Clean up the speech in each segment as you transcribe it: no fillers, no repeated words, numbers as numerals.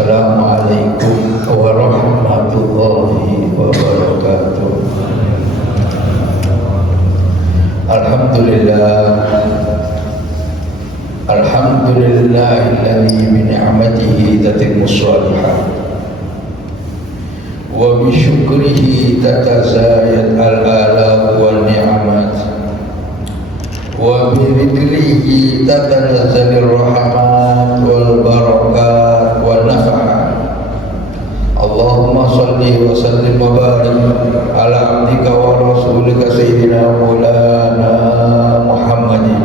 Assalamualaikum warahmatullahi wabarakatuh. Alhamdulillahilladzi bi ni'matihi tatimmu shalihat wa bi syukrihi tatazayad al-ala wal ni'mat wa bi dzikrihi tatanazzalur rahmat wal barakat wan naf'at. Allahumma salli wa sallim wa barik ala abdika wa rasulika sayyidina maulana Muhammadin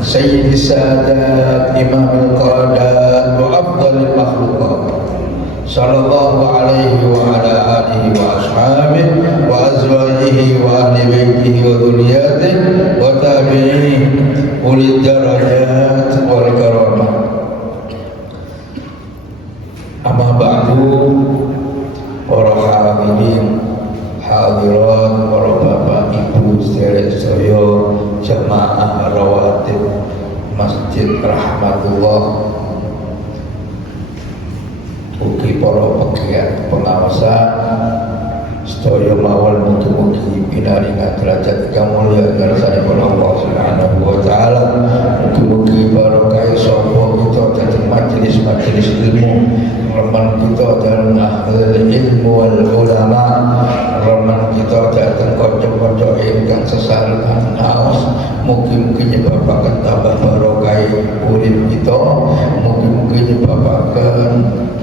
sayyidis sadat imamil qadat wa afdalil makhluqat sallallahu alaihi wa ala alihi wa ashabihi wa azwajihi wa ahli baitihi wa dhurriyyatihi wa tabi'in ulil darajat wal karamah. Amma ba'du, para hadirin hadirat, para bapak ibu sedherek-sedherek jamaah rawatib Masjid Rahmatullah, ugi para pegiat pengawasan sedaya mawon mugi-mugi pinaringan derajat kamulya ngarsanipun Allah Subhanahu wa taala. Mugi-mugi barokah sapa kita dadi majelis-majelis ilmu, remen kita dalem ahli ilmu wal ulama, remen kita dhateng kanca-kanca ingkang sesalihan naos. Mugi-mugi nyebabaken tambah barokah urip kita, mugi-mugi nyebabaken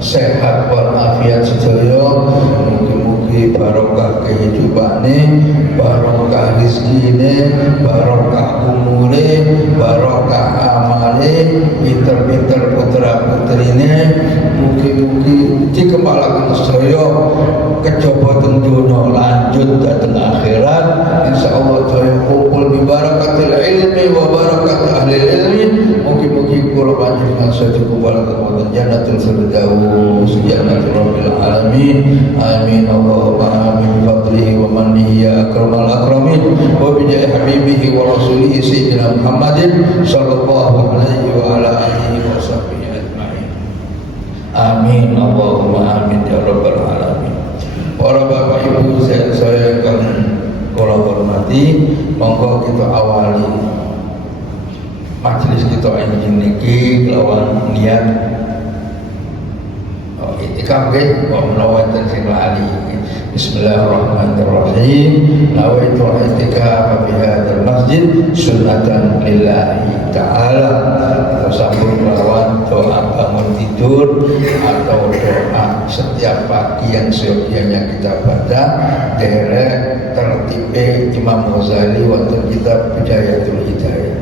sehat walafiat sedaya, mugi-mugi barokah kehidupane, barokah rezekine, barokah umure, barokah amale, pinter-pinter putra putrine, mugi-mugi dikembalaken sedaya kejaba teng donya lanjut dhateng akhirat. Insyaallah daya kumpul bi barakatil ilmi wa barakat ahli ilmi. Mugi-mugi kula panjenengan sedaya kumpulaken wonten jannatul firdaus jannatul rabbil alamin. Amin Allahumma amin bi fadlihi wa mannihi ya akramal akramin wa bi jahi habibihi wa rasulihi sayyidina Muhammadin sallallahu alaihi wa ala alihi wa sahbihi ajmain. Amin Allahumma amin ya rabbal alamin. Para bapak ibu saya kang kula hormati, monggo kita awali majelis kita niki lawan niat itikaf nggih, wa menawa wonten sing lali. Bismillahirrahmanirrahim. Nawaitu itikaf fi hadzal masjid sunnatan lillahi ta'ala. Kita sambung lawan doa bangun tidur atau doa setiap pagi yang seyogianya kita baca derek tertipe Imam Ghazali wonten kitab Bidayatul Hidayah.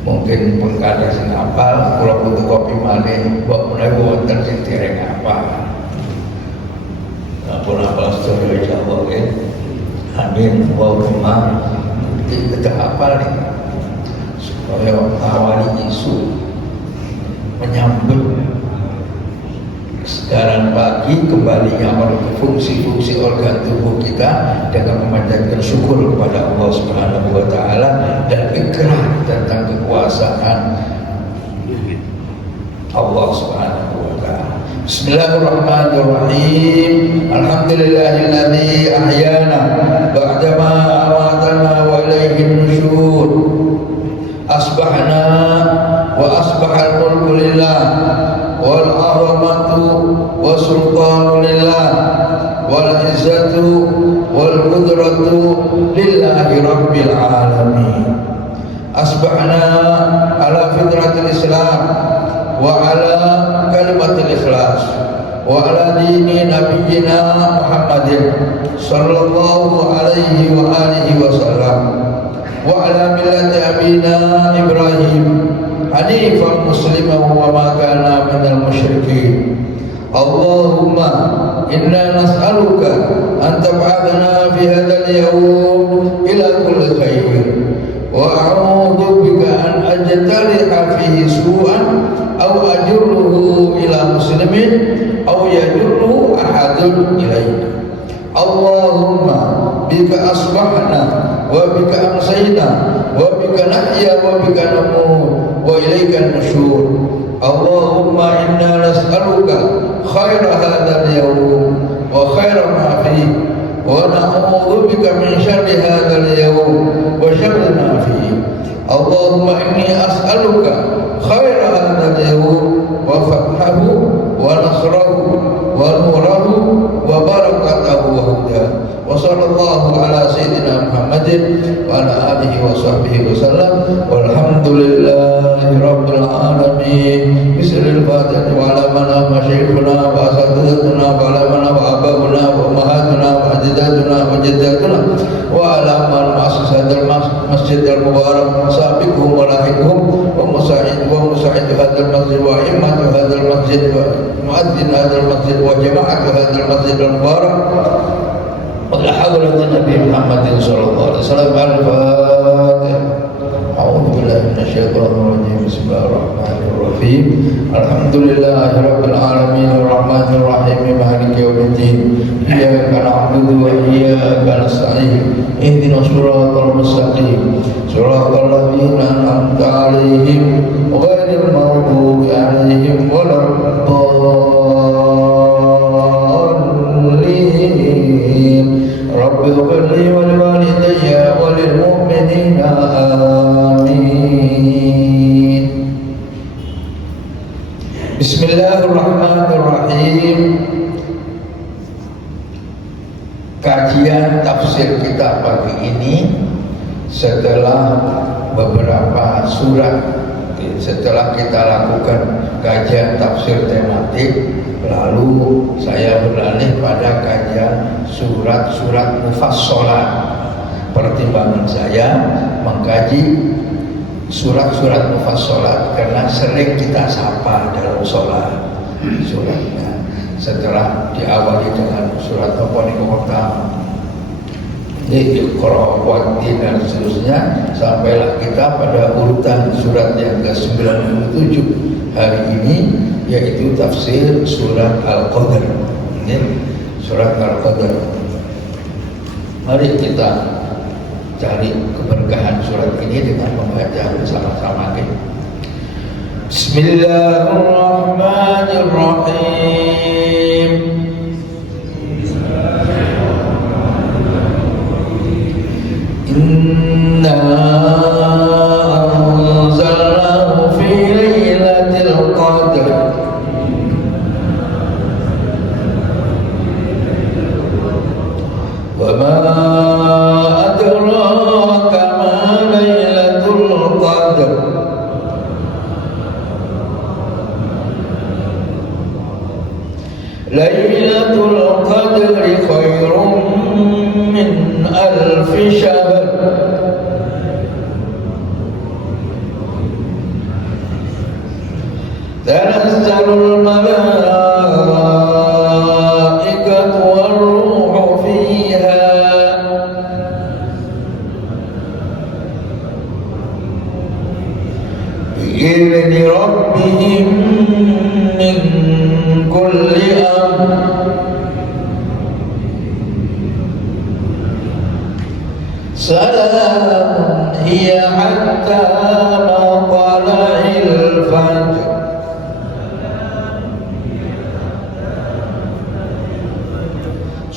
Mungkin pengkada sing apal, kula butuh kopi malih, mbok menawi wonten sing dereng apal. Ampun apal sedaya insyaallah nggih. Amin. Allahumma kita apal nih supaya awali isu menyambut sekarang pagi kembalinya fungsi-fungsi organ tubuh kita dengan memanjatkan syukur kepada Allah Subhanahu wa taala dan ikrar tentang kekuasaan Allah Subhanahu wa taala. Bismillahirrahmanirrahim. Alhamdulillahilladzi ahyana ba'dama amatana wa ilaihin nusyur. Asbahna wa asbahal mulku lillah wal azamatu wa sultanu lillah wal izzatu wal qudratu lillahi rabbil alamin. Asbahna ala fitratil islam wa ala kalimatil ikhlas wa ala dini nabiyyina Muhammadin sallallahu alaihi wa alihi wasallam wa ala millati abina Ibrahim hanifan musliman wa ma kana minal musyrikin. Allahumma inna nas'aluka an tab'athana fi hadzal yawm ila kulli khair wa a'udzu bika an ajtariha fihi su'an aw ajurruhu ila muslimin aw yajurruhu ahadun ilayka. Allahumma bika asbahna wa bika amsayna wa bika nahya wa bika namut wa ilaika nusyur. Allahumma inna nas'aluka khaira hadzal yawm wa khaira ma fihi wa na'udzu bika min syarri hadzal yawm wa syarri ma fihi. Allahumma inni as'aluka khaira hadzal yawm wa fathahu wa nasrahu wa nurahu wa barakatahu wa hudahu. Wa sallallahu ala sayyidina Muhammadin wa ala alihi wa sahbihi wa sallam walhamdulillahi rabbil alamin. Bismillahil fatihah wa ala mana masyayikhuna wa asatidatuna wa ala mana wa ababuna wa ummahatuna wa ajdatuna wa jaddatuna wa ala man ma'asasatil masjidil mubarak sabiqhum wa lahiqhum wa musa'id hadal masjid wa immatu hadal masjid wa muadzin hadal masjid wa jama'atu hadal masjid al-mubarak wa hadratin Nabi Muhammad sallallahu alaihi wasallam. Al-Fatihah. A'udzu billahi minasyaitonir rajim. Bismillahir rahim. Alhamdulillahi rabbil alamin arrahmanir rahim maliki yaumiddin. Iyyaka na'budu wa iyyaka nasta'in. Ihdinas siratal mustaqim. Siratal ladzina an'amta 'alaihim ghairil maghdubi 'alaihim waladdallin. Rabbi ighfir li wa liwalidayya wa lil mu'minina amin. Bismillahirrahmanirrahim. Kajian tafsir kita pagi ini setelah beberapa surat, setelah kita lakukan kajian tafsir tematik, lalu saya beralih pada kajian surat-surat mufassalat. Pertimbangan saya mengkaji surat-surat mufassalat karena sering kita sapa dalam sholat suratnya. Setelah diawali dengan surat apa nih pertama, Iqra wa'ti dan seterusnya, sampailah kita pada urutan surat yang ke-97 hari ini, yaitu tafsir surat Al-Qadr. Ini surat Al-Qadr. Mari kita cari keberkahan surat ini dengan membaca bersama-sama kita. Bismillahirrahmanirrahim. Inna anzalnahu fi lailatul qadr. Wa ma adraka ma lailatul qadr. Lailatul qadri khairum min alfi syahr. Tanazzalul malaikatu war-ruhu fiha bi'izni rabbihim min kulli amr. Salamun hiya hatta matla'il fajr.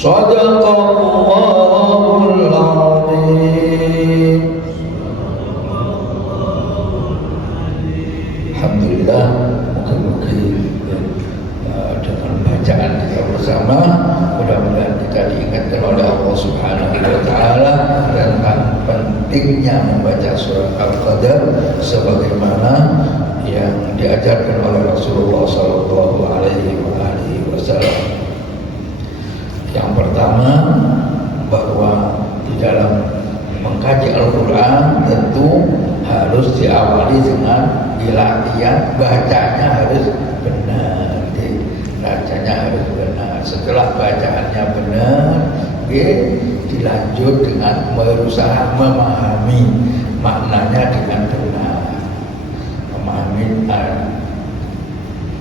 Shadaqallahul azim. Alhamdulillah, mudah-mudahan dengan bacaan kita bersama, mudah-mudahan kita diingatkan oleh Allah Subhanahu wa Ta'ala tentang pentingnya membaca surat Al-Qadr sebagaimana yang diajarkan oleh Rasulullah Sallallahu Alaihi Wasallam. Yang pertama, bahwa di dalam mengkaji Al-Quran tentu harus diawali dengan latihan bacanya harus benar, bacanya harus benar. Setelah bacaannya benar, dilanjut dengan berusaha memahami maknanya dengan benar, memahami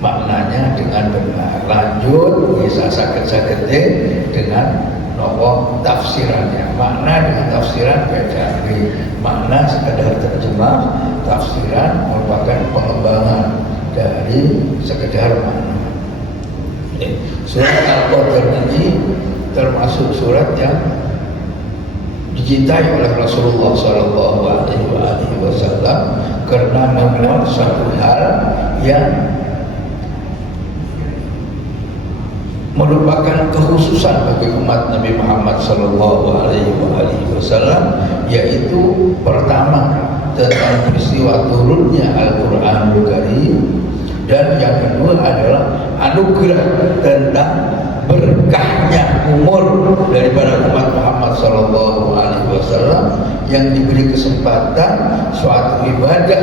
maknanya dengan benar. Lanjut bisa sakit-sakit dengan nopo tafsirannya. Makna dengan tafsiran beda. Makna sekadar terjemah, tafsiran merupakan pengembangan dari sekedar makna. Surat Al-Qadr ini termasuk surat yang dicintai oleh Rasulullah SAW karena memuat satu hal yang merupakan kekhususan bagi umat Nabi Muhammad SAW, yaitu pertama tentang peristiwa turunnya Al-Quranul Karim, dan yang kedua adalah anugerah tentang berkahnya umur daripada umat Muhammad SAW yang diberi kesempatan suatu ibadah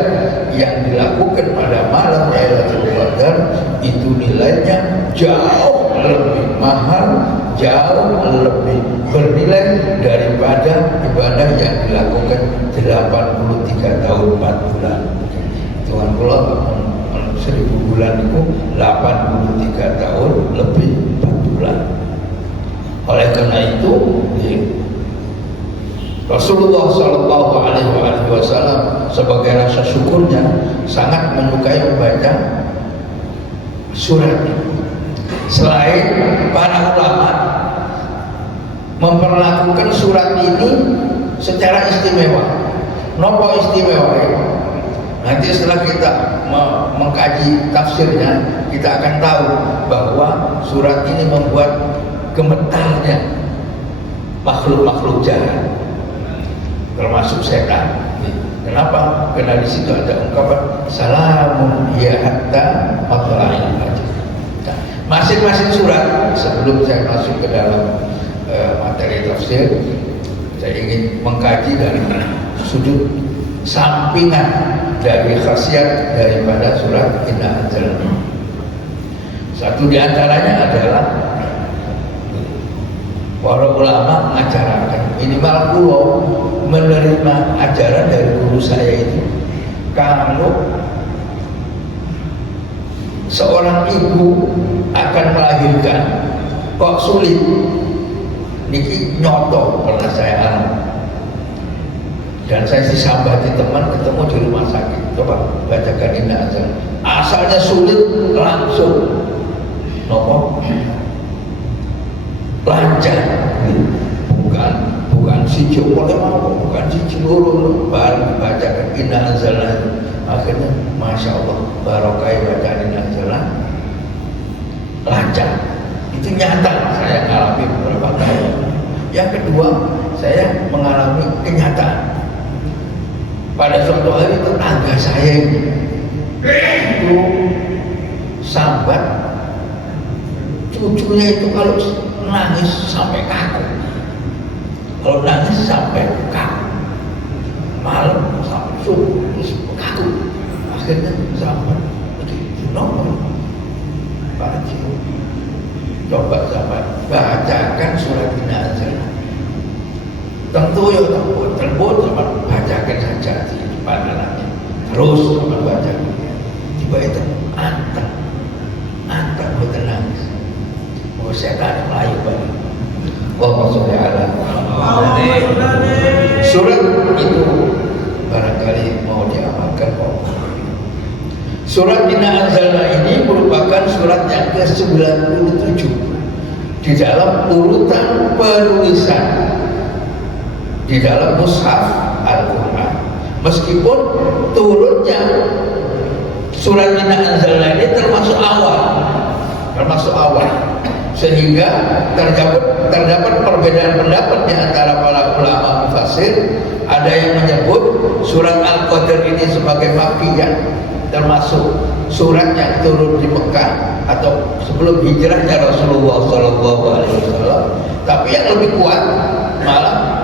yang dilakukan pada malam Lailatul Qadar itu nilainya jauh lebih mahal, jauh lebih bernilai daripada ibadah yang dilakukan 83 tahun 4 bulan. Tuhan kula 1000 bulan itu 83 tahun lebih 4 bulan. Oleh karena itu Rasulullah SAW sebagai rasa syukurnya sangat menyukai membaca surat ini. Selain para ulama memperlakukan surat ini secara istimewa. Nopo istimewa ya? Nanti setelah kita mengkaji tafsirnya, kita akan tahu bahwa surat ini membuat gemetarnya makhluk-makhluk jahat, termasuk setan. Kenapa? Karena di situ ada ungkapan salamun ya hatta matla'il fajr. Masing-masing surat, sebelum saya masuk ke dalam materi tafsir, saya ingin mengkaji dari sudut sampingan dari khasiat daripada surat Inna Anzalna. Satu di antaranya adalah para ulama mengajarkan, minimal pulau menerima ajaran dari guru saya itu, kalau seorang ibu akan melahirkan kok sulit, niki nyoto pernah saya alami. Dan saya disambati teman ketemu di rumah sakit, coba bacakan Inna Anzalna, asalnya sulit langsung nopo lancar, bukan si Joko mau, bukan si Ciluru, baru bacakan Inna Anzalna, akhirnya masya Allah barokah bacaan Inna Anzalna lancar. Itu nyata, saya alami beberapa tahun. Yang kedua, saya mengalami kenyataan. Pada suatu hari tetangga saya itu sambat, cucunya itu kalau nangis sampai kaku, kalau nangis sampai kaku, malam sampai subuh terus kaku, akhirnya sambat, nomor Pak Haji, coba sambat, bacakan surat Inna Anzalna. Tentu ya terbut sama bacakan saja di depan anaknya, terus sama baca. Tiba itu anteng bukan nangis. Oh setan Melayu banget. Allahumma sholli ala Muhammad. Surat itu barangkali mau diamalkan kok. Surat Inna Anzalna ini merupakan surat yang ke-97 di dalam urutan penulisan di dalam mushaf Al-Quran. Meskipun turunnya surat Inna Anzalna ini termasuk awal, sehingga terdapat perbedaan pendapat di antara para ulama mufassir. Ada yang menyebut surat Al-Qadr ini sebagai makkiyah, termasuk surat yang turun di Mekah atau sebelum hijrahnya Rasulullah SAW. Tapi yang lebih kuat malah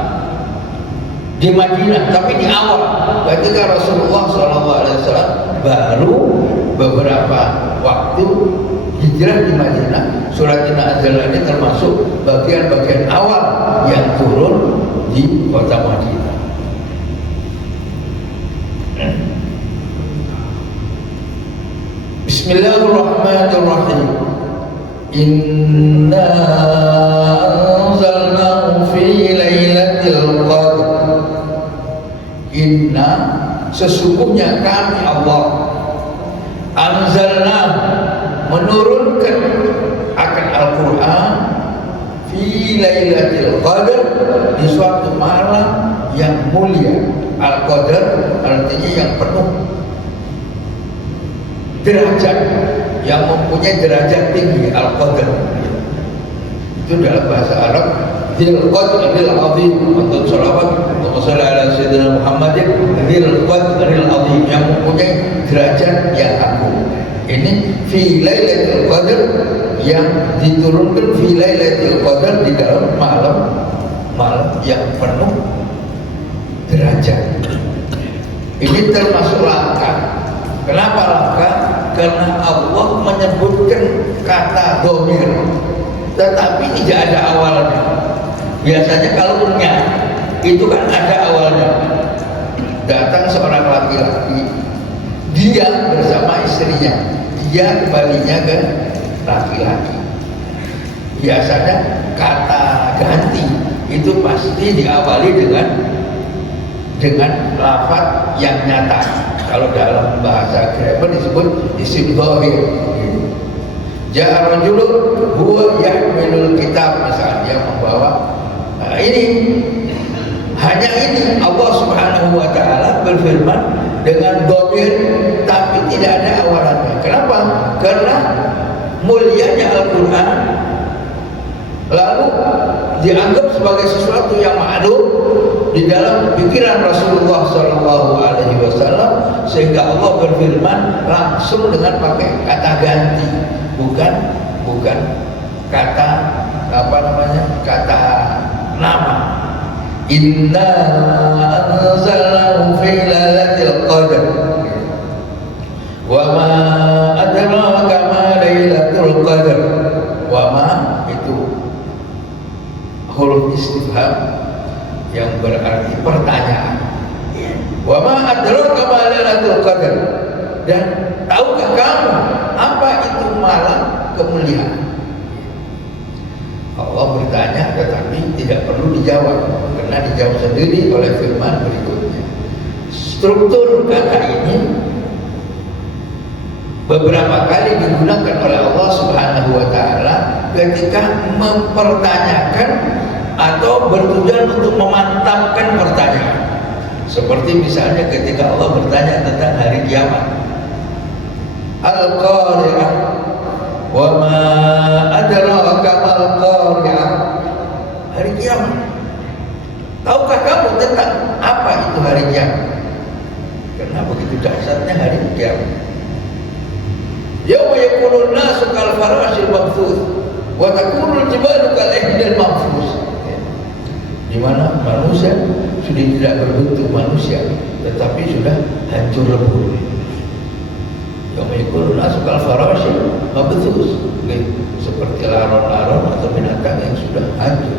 di Madinah, tapi di awal ketika Rasulullah SAW baru beberapa waktu hijrah di Madinah, surat Inna Anzalna ini termasuk bagian-bagian awal yang turun di kota Madinah. Bismillahirrahmanirrahim. Inna anzalnahu fi lailatul qadr. Inna, sesungguhnya kami Allah Anzalna, menurunkan akan Al-Quran fi lailatul qadar, di suatu malam yang mulia. Al-Qadar artinya yang penuh derajat, yang mempunyai derajat tinggi. Al-Qadar itu dalam bahasa Arab Dzil Qadril Azim. Untuk salawat Allahumma ala sayyidina Muhammadin Dzil Qadril Azim, yang mempunyai derajat yang agung. Ini fi lailatul qadar, yang diturunkan fi lailatul qadar, di dalam malam yang penuh derajat. Ini termasuk langka. Kenapa langka? Karena Allah menyebutkan kata dhamir, tetapi tidak ada awalnya. Biasanya kalau nya itu kan ada awalnya. Datang seorang laki-laki, dia bersama istrinya, dia kembalinya ke laki-laki. Biasanya kata ganti itu pasti diawali dengan lafaz yang nyata. Kalau dalam bahasa grammar disebut isim dhahir. Ja'a rajulun huwa yahmilul kitab, misalnya dia membawa. Nah, ini hanya ini Allah Subhanahu wa taala berfirman dengan dhamir tapi tidak ada awalannya. Kenapa? Karena mulianya Al-Quran, lalu dianggap sebagai sesuatu yang ma'lum di dalam pikiran Rasulullah SAW, sehingga Allah berfirman langsung dengan pakai kata ganti, bukan kata kata nama. Inna anzalnahu fi lailatul qadar wa ma adraka ma lailatul qadar. Wa ma itu huruf istifham yang berarti pertanyaan. Wa ma adraka ma lailatul qadar, dan tahukah kamu apa itu malam kemuliaan? Allah bertanya tetapi tidak perlu dijawab, karena dijawab sendiri oleh firman berikutnya. Struktur kata ini beberapa kali digunakan oleh Allah Subhanahu wa taala ketika mempertanyakan atau bertujuan untuk memantapkan pertanyaan. Seperti misalnya ketika Allah bertanya tentang hari kiamat. Al-Qari'ah, wa ma adraka mal qari'ah. Hari kiamat. Tahukah kamu tentang apa itu hari kiamat? Karena begitu dahsyatnya hari kiamat. Yauma yakunun nasu kal farashil mabthus wa takunul jibalu kal ihdil mabthus. Di mana manusia sudah tidak berbentuk manusia, tetapi sudah hancur lebur. Yauma yakunun nasu kal farashil mabthus, seperti laron-laron atau binatang yang sudah hancur.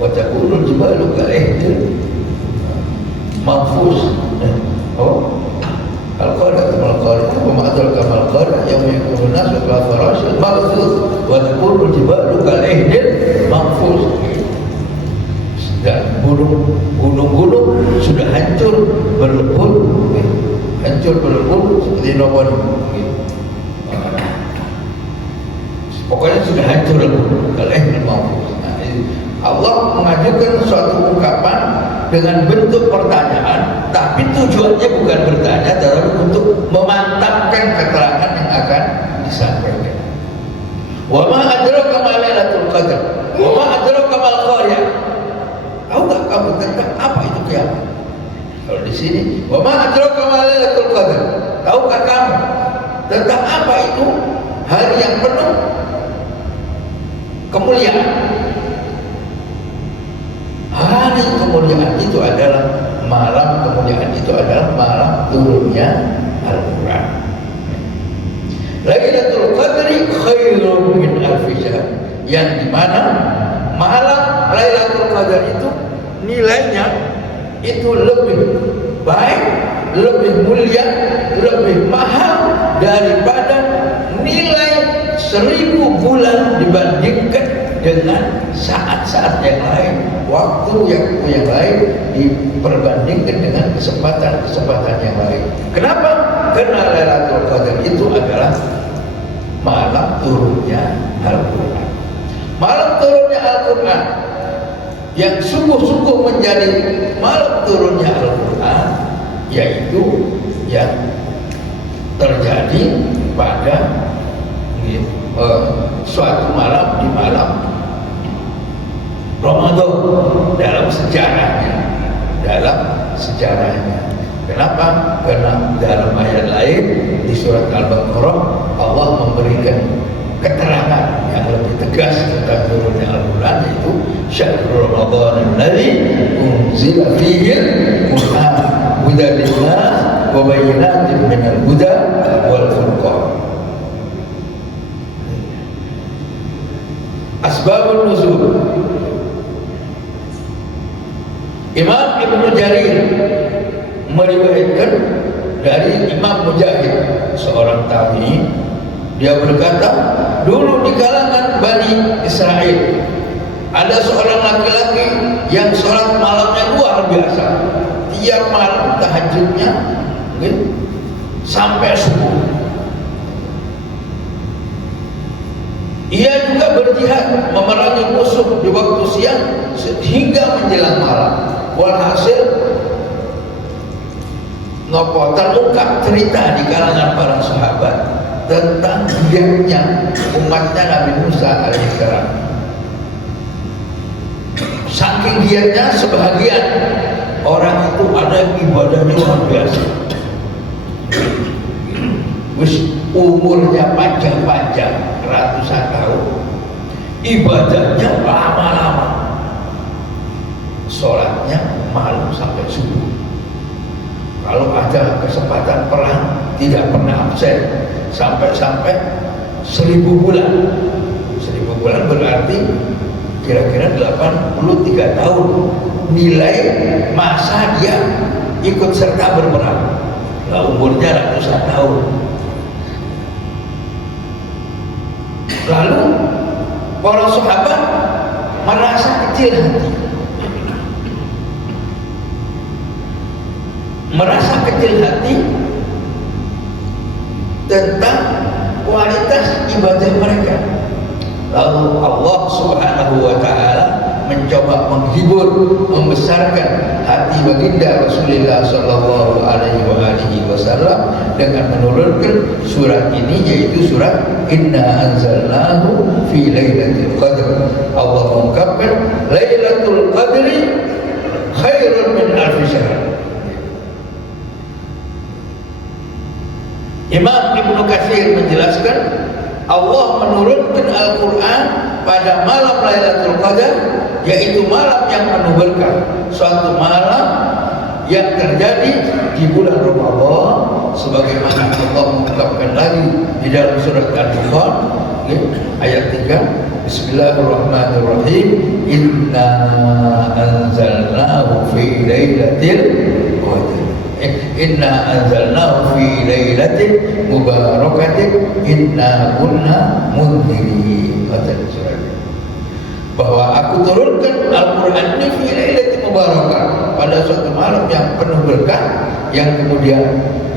Wa takunul jibalu kal ihdil mabthus. Al-Qari'ah al-Qari'ah wa ma adraka mal qari'ah yauma yakunun nasu kal farashil mabthus wa takunul jibalu kal ihdil mabthus. Dan gunung-gunung sudah hancur berlebur seperti nomor. Pokoknya sudah hancur lebur kal ihdil mabthus. Allah mengajukan suatu ungkapan dengan bentuk pertanyaan, tapi tujuannya bukan bertanya, tetapi untuk memantapkan keterangan yang akan disampaikan. Wa ma adraka ma lailatul qadar wa ma adraka mal qari'ah. Tahukah kamu tentang apa itu kiamat? Kalau di sini wa ma adraka ma lailatul qadar, tahukah kamu tentang apa itu hari yang penuh kemuliaan? Hari kemuliaan itu adalah malam kemuliaan itu adalah malam turunnya Al-Quran. Lailatul Qadri khairun min alfi syahr, yang dimana malam Lailatul Qadar itu nilainya itu lebih baik, lebih mulia, lebih mahal daripada nilai 1000 bulan dibandingkan dengan saat-saat yang lain, waktu yang lain diperbandingkan dengan kesempatan-kesempatan yang lain. Kenapa? Karena Lailatul Qadar itu adalah malam turunnya Al-Quran. Malam turunnya Al-Quran yang sungguh-sungguh menjadi malam turunnya Al-Quran, yaitu yang terjadi pada suatu malam di malam Ramadan dalam sejarahnya. Kenapa? Karena dalam ayat lain di surat Al-Baqarah Allah memberikan keterangan yang lebih tegas tentang turunnya Al-Quran, yaitu Syahrul Ramadan alladzi unzila fihi al-Qur'an hudan lin-nas wa bayyinatin minal huda wal furqan. Asbabun nuzul. Imam Ibnu Jarir meriwayatkan dari Imam Mujahid, seorang tabi'in, dia berkata, dulu di kalangan Bani Israel ada seorang laki-laki yang sholat malamnya luar biasa. Tiap malam tahajudnya sampai subuh. Ia juga berjihad memerangi musuh di waktu siang hingga menjelang malam. Walhasil terungkap cerita di kalangan para sahabat tentang giatnya umatnya Nabi Musa alaihissalam. Saking giatnya, sebahagian orang itu ada ibadahnya luar biasa. Umurnya panjang-panjang, ratusan tahun, ibadahnya lama-lama, sholatnya malam sampai subuh. Kalau ada kesempatan perang tidak pernah absen, sampai 1000 bulan. 1000 bulan berarti kira-kira 83 tahun nilai masa dia ikut serta berperang. Nah, umurnya ratusan tahun. Lalu para sahabat merasa kecil hati, tentang kualitas ibadah mereka. Lalu Allah Subhanahu wa ta'ala mencoba menghibur, membesarkan hati baginda Rasulullah sallallahu alaihi wasallam dengan menurunkan surat ini, yaitu surat Inna anzalnahu fi lailatul qadr. Allah mengungkapkan Lailatul Qadri khairun min alfi syahr. Imam Ibnu Katsir menjelaskan Allah menurunkan Al-Quran pada malam Lailatul Qadar, yaitu malam yang penuh berkah, suatu malam yang terjadi di bulan Ramadan, sebagaimana Allah mengungkapkan lagi di dalam surat Al-Furqan ayat 3, Bismillahirrahmanirrahim, Inna anzalnahu fi lailatul qadr. Inna anzalnahu fi lailatin mubarakatin inna kunna munzirin. Bahwa aku turunkan Al-Quran ini fi lailatin mubarakah, pada suatu malam yang penuh berkah, yang kemudian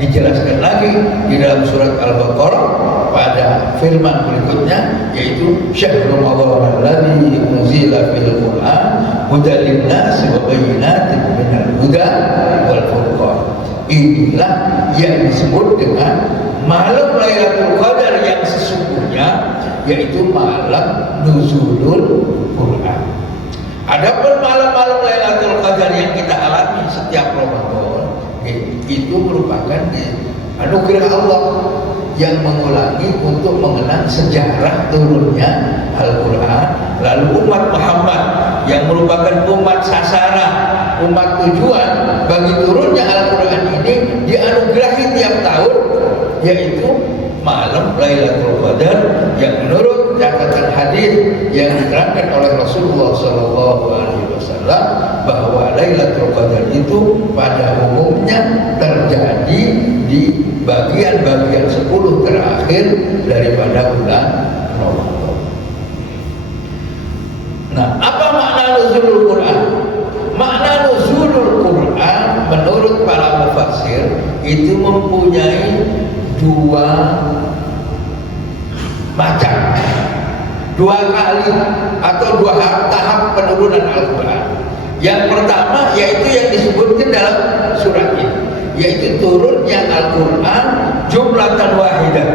dijelaskan lagi di dalam surat Al-Baqarah pada firman berikutnya, yaitu Syahrul Ramadan alladzi unzila fil Qur'an hudan lin-nas wa bayyinatin minal huda wal furqan. Inilah yang disebut dengan malam Lailatul Qadar yang sesungguhnya, yaitu malam nuzulul Quran. Adapun malam-malam Lailatul Qadar yang kita alami setiap Ramadan, itu merupakan anugerah Allah yang mengulangi untuk mengenang sejarah turunnya Al-Quran. Lalu umat Muhammad yang merupakan umat sasaran, umat tujuan bagi turunnya Al-Quran ini, dianugerahi tiap tahun, yaitu malam Lailatul Qadar, yang menurut catatan hadis yang diterangkan oleh Rasulullah SAW bahwa Lailatul Qadar itu pada umumnya terjadi di bagian-bagian 10 terakhir daripada bulan Ramadan. Nah, apa makna nuzulul Quran? Makna nuzulul Quran menurut para mufassir itu mempunyai dua macam, dua kali atau dua tahap penurunan Al-Quran. Yang pertama yaitu yang disebutkan dalam surat ini, yaitu turunnya Al-Quran jumlatan wahidah,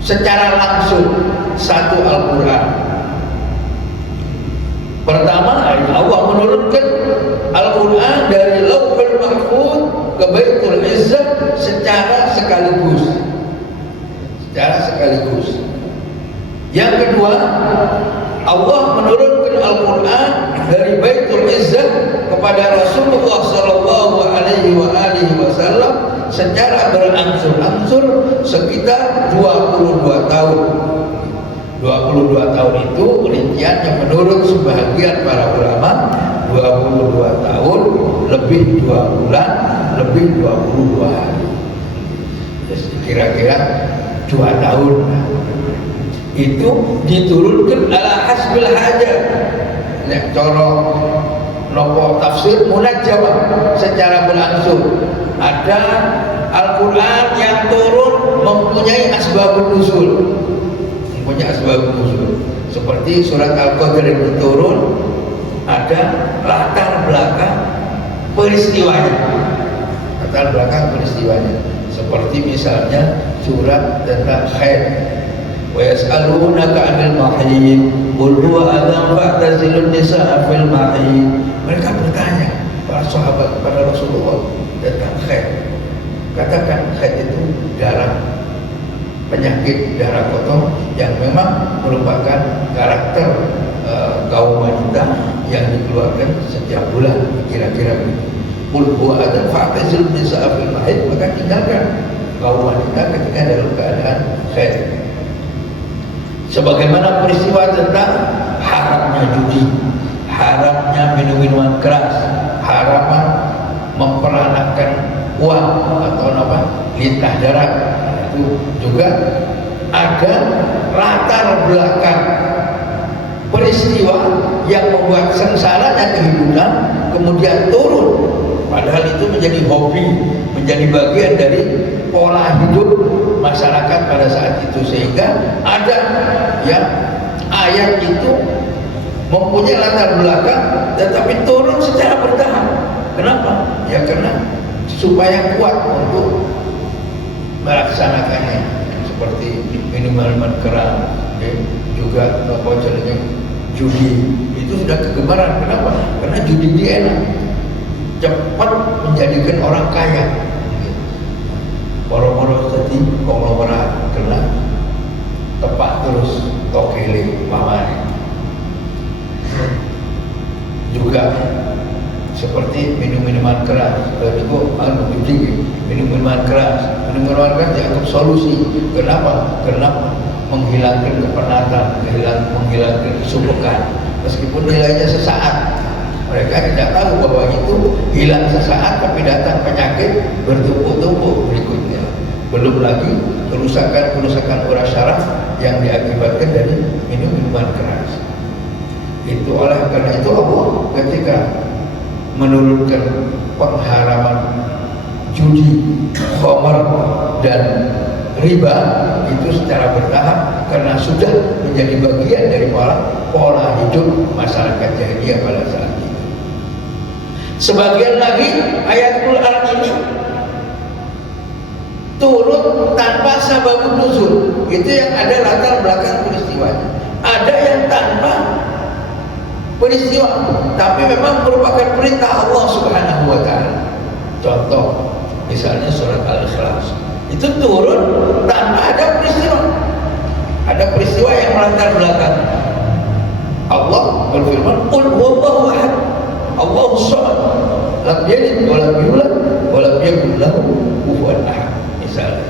secara langsung satu Al-Quran. Pertama, Allah menurunkan Al-Quran dari Lauhul Mahfuz ke Baitul Izzah secara sekaligus. Yang kedua, Allah menurunkan Al-Quran dari Baitul Izzah kepada Rasulullah sallallahu alaihi wasallam secara berangsur-angsur sekitar 22 tahun. 22 tahun itu rinciannya menurut sebahagian para ulama 22 tahun lebih 2 bulan lebih 22 hari. Kira-kira 2 tahun. Itu diturunkan ala hasbil hajat. Nek cara nopo tafsir munajjamah secara berangsur. Ada Al-Quran yang turun mempunyai asbabun nuzul. Punya asbab nuzul. Seperti surat Al-Qadr yang turun ada latar belakang peristiwanya. Seperti misalnya surat tentang haid. Wa yas'alunaka 'anil mahid qul huwa adzan fa'tazilun nisaa fil mahid. Mereka bertanya para sahabat kepada Rasulullah tentang haid. Katakan haid itu darah, penyakit darah kotor yang memang merupakan karakter kaum wanita yang dikeluarkan setiap bulan, kira-kira begitu. Qul huwa adzan fa'tazilun nisaa fil mahid, maka tinggalkan kaum wanita ketika dalam keadaan haid. Sebagaimana peristiwa tentang haramnya judi, haramnya minum-minuman keras, haramnya memperanakan uang atau lintah darah, itu juga ada latar belakang peristiwa yang membuat sengsaranya kehidupan kemudian turun, padahal itu menjadi hobi, menjadi bagian dari pola hidup masyarakat pada saat itu, sehingga ada ayat itu mempunyai latar belakang tetapi turun secara bertahap. Kenapa? Ya karena supaya kuat untuk melaksanakannya, seperti minuman keras, juga judi itu sudah kegemaran. Kenapa? Karena judi dia enak, cepat menjadikan orang kaya. Moro-moro tadi konglomerat kena tepak terus tokele pamane. Juga seperti minuman keras, itu judi, minuman keras dianggap solusi. Kenapa? Karena menghilangkan kepenatan, menghilangkan kesubukan, meskipun nilainya sesaat. Mereka tidak tahu bahwa itu hilang sesaat tapi datang penyakit bertumpuk-tumpuk berikutnya. Belum lagi kerusakan urat syaraf yang diakibatkan dari minuman keras. Itu oleh karena itu Allah ketika menurunkan pengharaman judi, khamar dan riba itu secara bertahap karena sudah menjadi bagian dari pola hidup masyarakat jahiliyah pada saat itu. Sebagian lagi ayat Quran ini turun tanpa sababun nuzul, itu yang ada latar belakang peristiwanya. Ada yang tanpa peristiwa, tapi memang merupakan perintah Allah Subhanahu wa Ta'ala. Contoh, misalnya surat Al-Ikhlas itu turun tanpa ada peristiwa. Ada peristiwa yang melatar belakang. Allah berfirman, "Qul huwallahu ahad, Allahus samad, lam yalid wa lam yulad wa lam yakul lahu kufuwan ahad." Misalnya,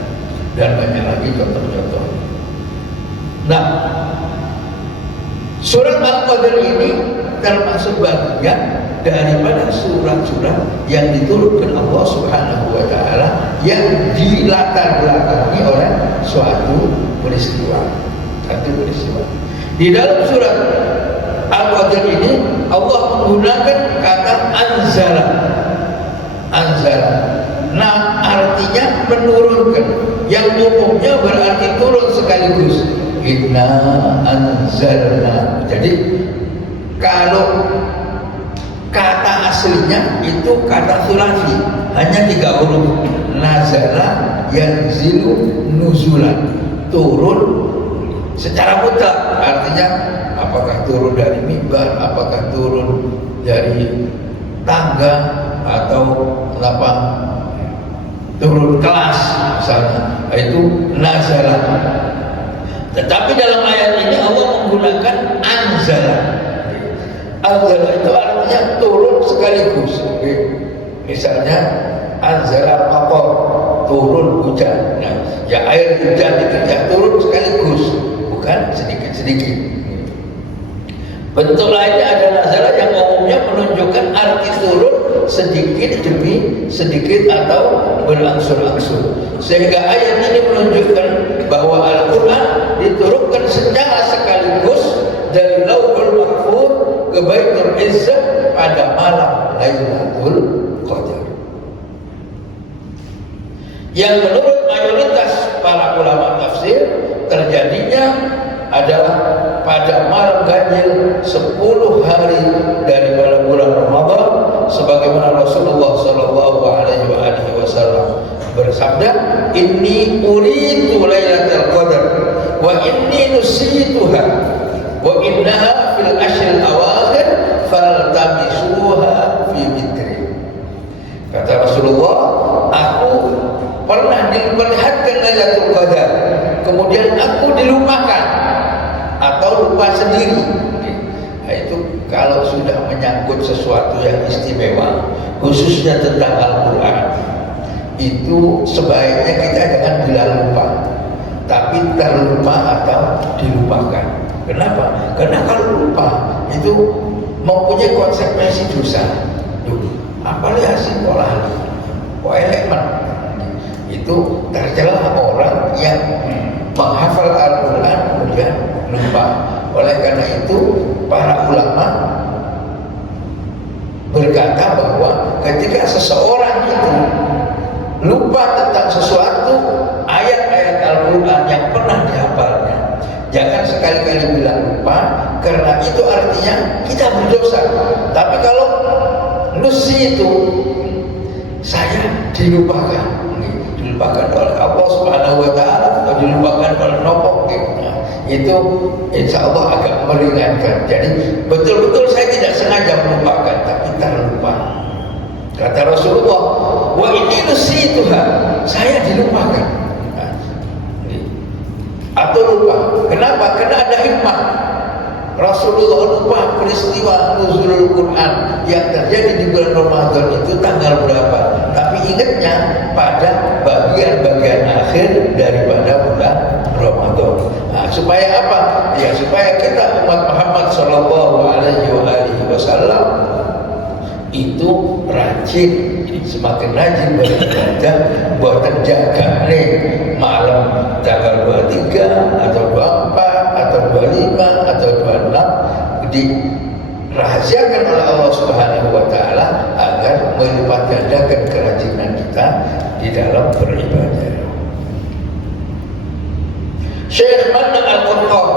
dan banyak lagi contoh-contoh. Nah, surat Al-Qadr ini termasuk bagian daripada surat-surat yang diturunkan Allah Subhanahu wa Ta'ala yang dilatar belakangi oleh suatu peristiwa. Di dalam surat Al-Qadr ini Allah menggunakan kata anzala. Nah, artinya menurunkan. Yang umumnya berarti turun sekaligus. Inna anzalna. Jadi kalau kata aslinya itu kata sulasi, hanya 3 huruf. Nazala yanzilu nuzulan, turun secara mutlak. Artinya apakah turun dari mimbar, apakah turun dari tangga, atau apa, turun kelas misalnya, itu nazala. Tetapi dalam ayat ini Allah menggunakan anzala. Anzala itu artinya turun sekaligus. Misalnya anzala al-qatar, turun hujan. Nah, ya air hujan itu ya turun sekaligus, bukan sedikit-sedikit. Bentuk lainnya adalah nazala yang umumnya menunjukkan arti turun sedikit demi sedikit atau berangsur-angsur. Sehingga ayat ini menunjukkan bahwa Al-Quran diturunkan secara sekaligus dari Lauhul Mahfuz ke Baitul Izzah pada malam Lailatul Qadar. Yang menurut mayoritas para ulama tafsir terjadinya adalah pada malam ganjil 10 hari daripada bulan Ramadan, sebagaimana Rasulullah sallallahu alaihi wasallam bersabda, "Inni uridu lailatul qadar wa inni nusituha wa innaha fil ashril awakhir faltamisuha fi mitri." Kata Rasulullah, aku pernah diperlihatkan lailatul qadar, kemudian aku dilupakan atau lupa sendiri. Nah, itu kalau sudah menyangkut sesuatu yang istimewa, khususnya tentang Al-Quran, itu sebaiknya kita jangan bilang lupa, tapi terlupa atau dilupakan. Kenapa? Karena kalau lupa itu mempunyai konsekuensi dosa. Apalagi pola elemen itu tercela orang yang menghafal Al-Quran kemudian lupa. Oleh karena itu para ulama berkata bahwa ketika seseorang itu lupa tentang sesuatu ayat-ayat Al-Quran yang pernah dihafalnya, jangan sekali-kali bilang lupa, karena itu artinya kita berdosa. Tapi kalau nusi itu saya dilupakan oleh Allah Subhanahu wa taala, atau dilupakan oleh nopo, itu insya Allah agak meringankan. Jadi betul-betul saya tidak sengaja melupakan, tapi terlupa. Kata Rasulullah, wa ini nusituha, saya dilupakan atau lupa. Kenapa? Karena ada hikmah. Rasulullah lupa peristiwa nuzulul Quran yang terjadi di bulan Ramadan itu tanggal berapa, tapi ingatnya pada bagian-bagian akhir daripada bulan Ramadan. Nah, supaya apa? Ya supaya kita umat Muhammad sallallahu alaihi wasallam itu rajin, semakin rajin beribadah buat terjaga nih malam tanggal 23 atau 24 atau 25 atau 26 dirahasiakan oleh Allah Subhanahu wa taala agar melipat gandakan kerajinan kita di dalam beribadah. Syekh Manna Al-Qurtubi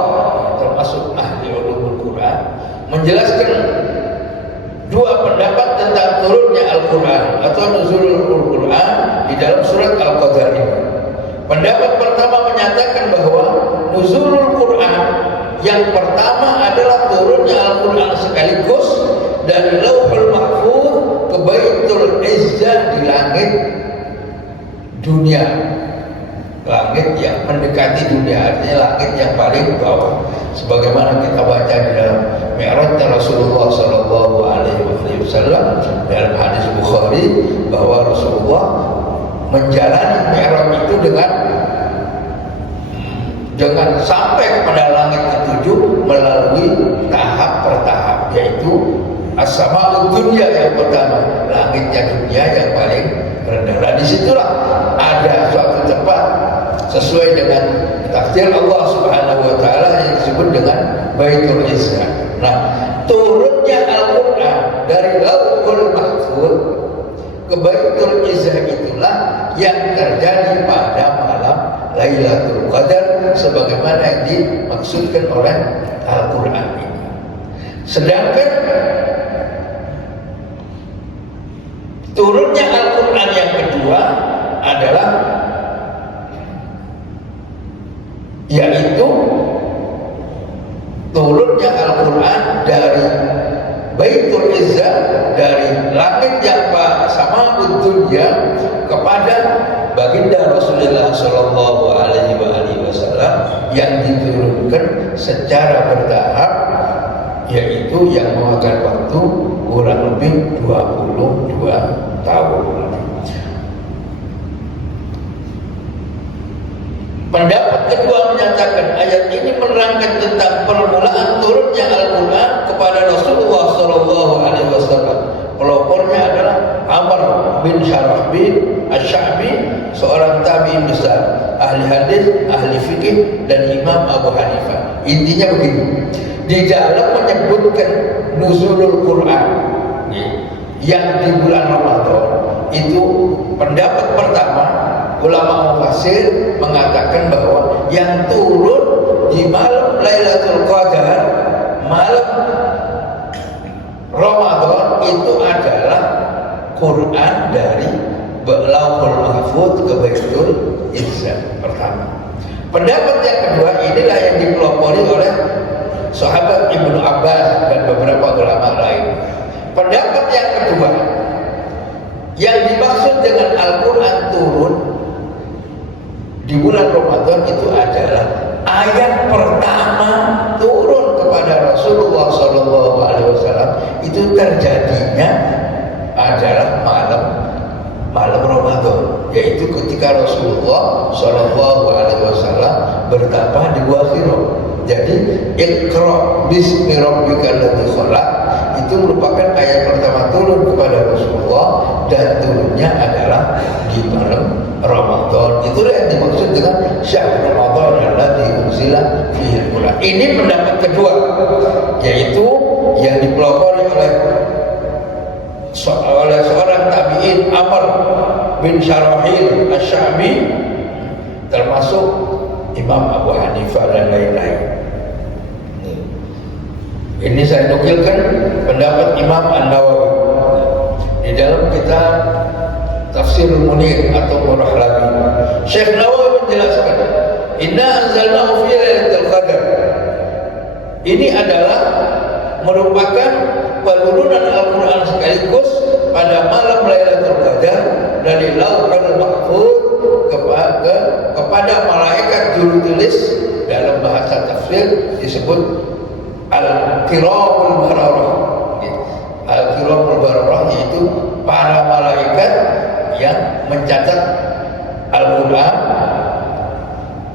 termasuk ahli ulumul Quran menjelaskan dua pendapat tentang turunnya Al-Quran atau nuzulul Quran di dalam surat Al-Qadar ini. Pendapat pertama menyatakan bahwa nuzulul Quran yang pertama adalah turunnya Al-Quran sekaligus dari Lauhul Mahfuz ke Baitul Izzah di langit dunia, langit yang mendekati dunia, artinya langit yang paling bawah. Sebagaimana kita baca di dalam Mi'rajnya Rasulullah sallallahu alaihi wasallam dalam hadis Bukhari, bahwa Rasulullah menjalani Mi'raj itu dengan sampai kepada langit ketujuh melalui tahap per tahap, yaitu as-sama'ud dunya yang pertama, langitnya dunia yang paling rendah. Nah, disitulah ada suatu tempat sesuai dengan takdir Allah Subhanahu wa taala yang disebut dengan Baitul Izzah. Nah, turunnya Al-Quran dari Lauhul Mahfuz ke Baitul Izzah itulah yang terjadi pada malam Lailatul Qadar sebagaimana yang dimaksudkan oleh Al-Quran ini. Sedangkan turunnya Al-Quran yang kedua adalah yaitu turunnya Al-Quran dari Baitul Izzah, dari langit yang sama'ud dunya kepada baginda Rasulullah Shallallahu Alaihi Wasallam yang diturunkan secara bertahap, yaitu yang memakan waktu kurang lebih 22 tahun. Pendapat kedua menyatakan ayat ini menerangkan tentang permulaan turunnya Al-Quran kepada Rasulullah Sallallahu Alaihi Wasallam. Pelopornya adalah Amr bin Syarahbil Asy-Sya'bi, seorang tabi'in besar, ahli hadis, ahli fikih, dan Imam Abu Hanifah. Intinya begini, di dalam menyebutkan nuzulul Quran yang di bulan Ramadan itu, pendapat pertama ulama mufassir mengatakan bahwa yang turun di malam Lailatul Qadar, malam Ramadan, itu adalah Quran dari Lauhul Mahfuz ke Baitul Izzah pertama. Pendapat yang kedua inilah yang dipelopori oleh sahabat Ibnu Abbas dan beberapa ulama lain. Pendapat yang kedua, yang dimaksud dengan Al-Quran turun di bulan Ramadan itu adalah ayat pertama turun kepada Rasulullah SAW itu terjadinya adalah malam Ramadan, yaitu ketika Rasulullah SAW bertapa di Gua Hira. Jadi Iqra bismi rabbikal ladzi khalaq itu merupakan ayat pertama turun kepada Rasulullah, dan turunnya adalah di malam Ramadan. Itulah yang dimaksud dengan syahrul Ramadan alladzi unzila fihi al-Quran. Ini pendapat kedua, yaitu yang dipelopori oleh seorang tabi'in Amr bin Syarahil Asy-Sya'bi, termasuk Imam Abu Hanifah dan lain-lain. Ini saya nukilkan pendapat Imam An-Nawawi di dalam kitab Tafsirul Munir atau Murah Labi. Syekh Nawawi menjelaskan, Inna anzalnahu fi Lailatul Qadar. Ini adalah merupakan penurunan Al-Quran sekaligus pada malam Lailatul Qadar dari Lauhul Mahfuz kepada malaikat juru tulis. Dalam bahasa tafsir disebut Al-Kiramul Bararah. Al-Kiramul Bararah yaitu para malaikat yang mencatat Al-Quran.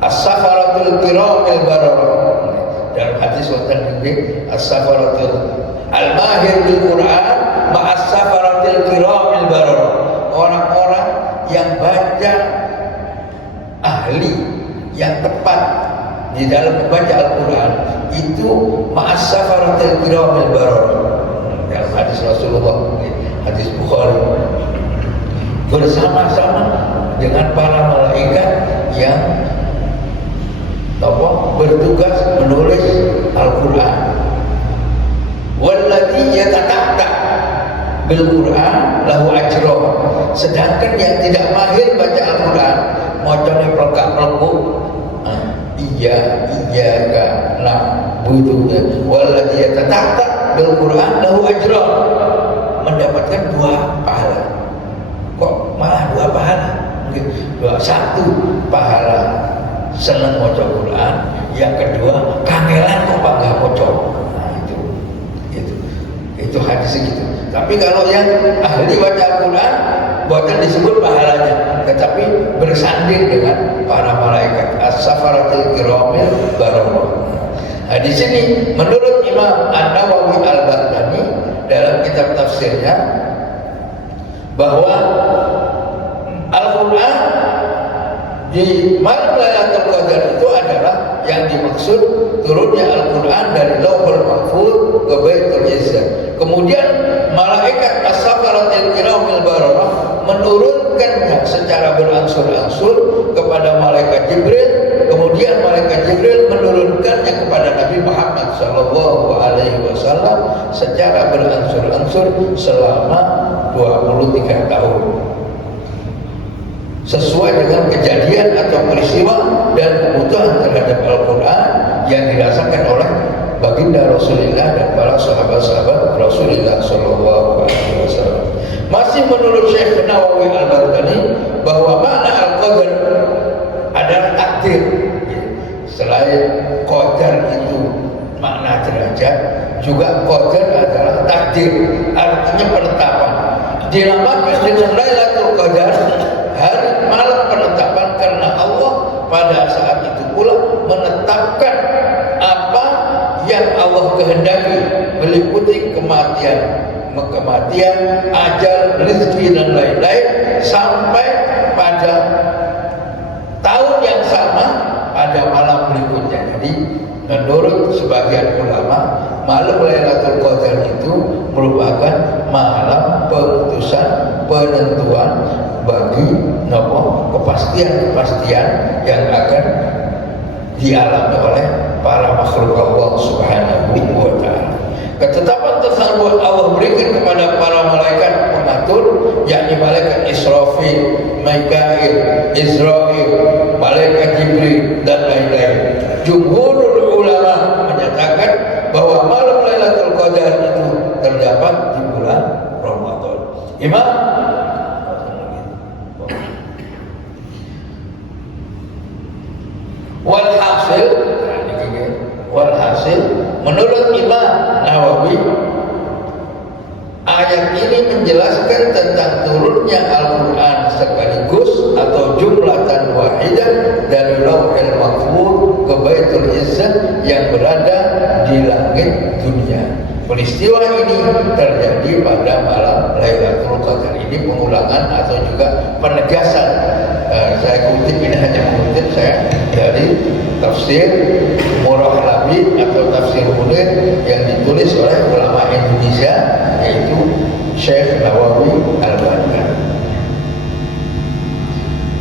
As-Safaratul Kiramul Bararah. Dalam hadis wonten nggih As-Safaratul Al-Mahir bil Quran ma'as Safaratul Kiramul Bararah. Orang-orang yang baca, ahli yang tepat di dalam membaca Al-Quran itu ma'as Safaratul Kiramul Bararah. Dalam hadis Rasulullah, hadis Bukhari, bersama-sama dengan para malaikat yang bertugas menulis Al-Quran. Walladzi yatata'ta bil Quran lahu ajrun. Sedangkan yang tidak mahir baca Al-Quran, macane pelekak-pelekuk, iya na'budu, walladzi yatata'ta bil Quran lahu ajrun, mendapatkan 2 pahala. Kok malah 2 pahala? Satu pahala senang maca Quran, yang kedua kangelan kok bangga maca. Nah, itu hadis gitu. Tapi kalau yang ahli baca Al-Quran bukan disebut pahalanya, tetapi bersanding dengan para malaikat as-safaratul kiramil bararah. Nah, di sini menurut Imam An-Nawawi Al-Baghdadi dalam kitab tafsirnya bahwa Al-Quran di malam Lailatul Qadar itu adalah yang dimaksud turunnya Al-Quran dari Lauhul Mahfuz ke Baitul Izzah. Kemudian malaikat as-safaratul kiramil bararah secara berangsur-angsur kepada malaikat Jibril, kemudian malaikat Jibril menurunkannya kepada Nabi Muhammad SAW secara berangsur-angsur selama 23 tahun. Sesuai dengan kejadian atau peristiwa dan kebutuhan terhadap Al-Quran yang dirasakan oleh baginda Rasulullah dan para sahabat-sahabat Rasulullah SAW. Masih menurut Syekh Nawawi Al-Barkani bahwa makna Al-Qadar adalah takdir. Selain qadar itu makna derajat, juga qadar adalah takdir, artinya penetapan. Dinamakan dengan Lailatul Qadar, hari malam penetapan, karena Allah pada saat itu pula menetapkan apa yang Allah kehendaki, meliputi kematian, ajal, rezeki dan lain-lain, sampai pada tahun yang sama pada malam berikutnya. Jadi menurut sebagian ulama, malam Lailatul Qadar itu merupakan malam pemutusan, penentuan bagi kepastian-kepastian yang akan dialami oleh para makhluk Allah Subhanahu wa ta'ala. Ketetapan tersebut Allah berikan kepada para malaikat pengatur, yakni malaikat Israfil, Mikail, Israil, malaikat Jibril dan lain-lain. Jumhurul ulama menyatakan bahwa malam Lailatul Qadar itu terdapat di bulan Ramadan. Imam walhasil menurut Imam Nawawi, ayat ini menjelaskan tentang turunnya Al-Quran sekaligus atau jumlatan wahidah dari Lauhul Mahfuz ke Baitul Izzah yang berada di langit dunia. Peristiwa ini terjadi pada malam Lailatul Qadar. Ini pengulangan atau juga penegasan. Saya kutip, ini hanya mengutip saya dari tafsir Murah Labid atau tafsir Munir yang ditulis oleh ulama Indonesia, yaitu Syekh Nawawi Al-Barkani.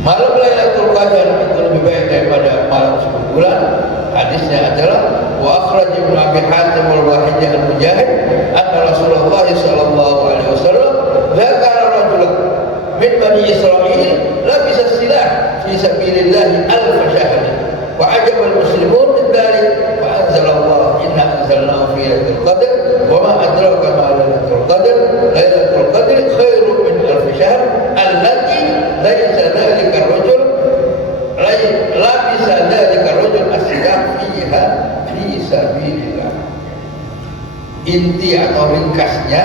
Malam Lailatul Qadar itu lebih baik daripada malam 10 bulan. Hadisnya adalah wa akhraj Ibnu Abi Hatim al-Wahidi al-Mujahid anna Rasulullah sallallahu alaihi wasallam dzakara rajulan min bani Israil labisa silah fi sabilillah alf shahr wa ajaba al-muslimun min dzalik fa anzalallah inna anzalnahu fi lailatul qadr wa ma adraka ma lailatul qadr lailatul qadr khairun min alf shahr allati laysa dzalika ar-rajul labisa dzalika ar-rajul as-silah fiha fi sabilillah. Inti atau ringkasnya,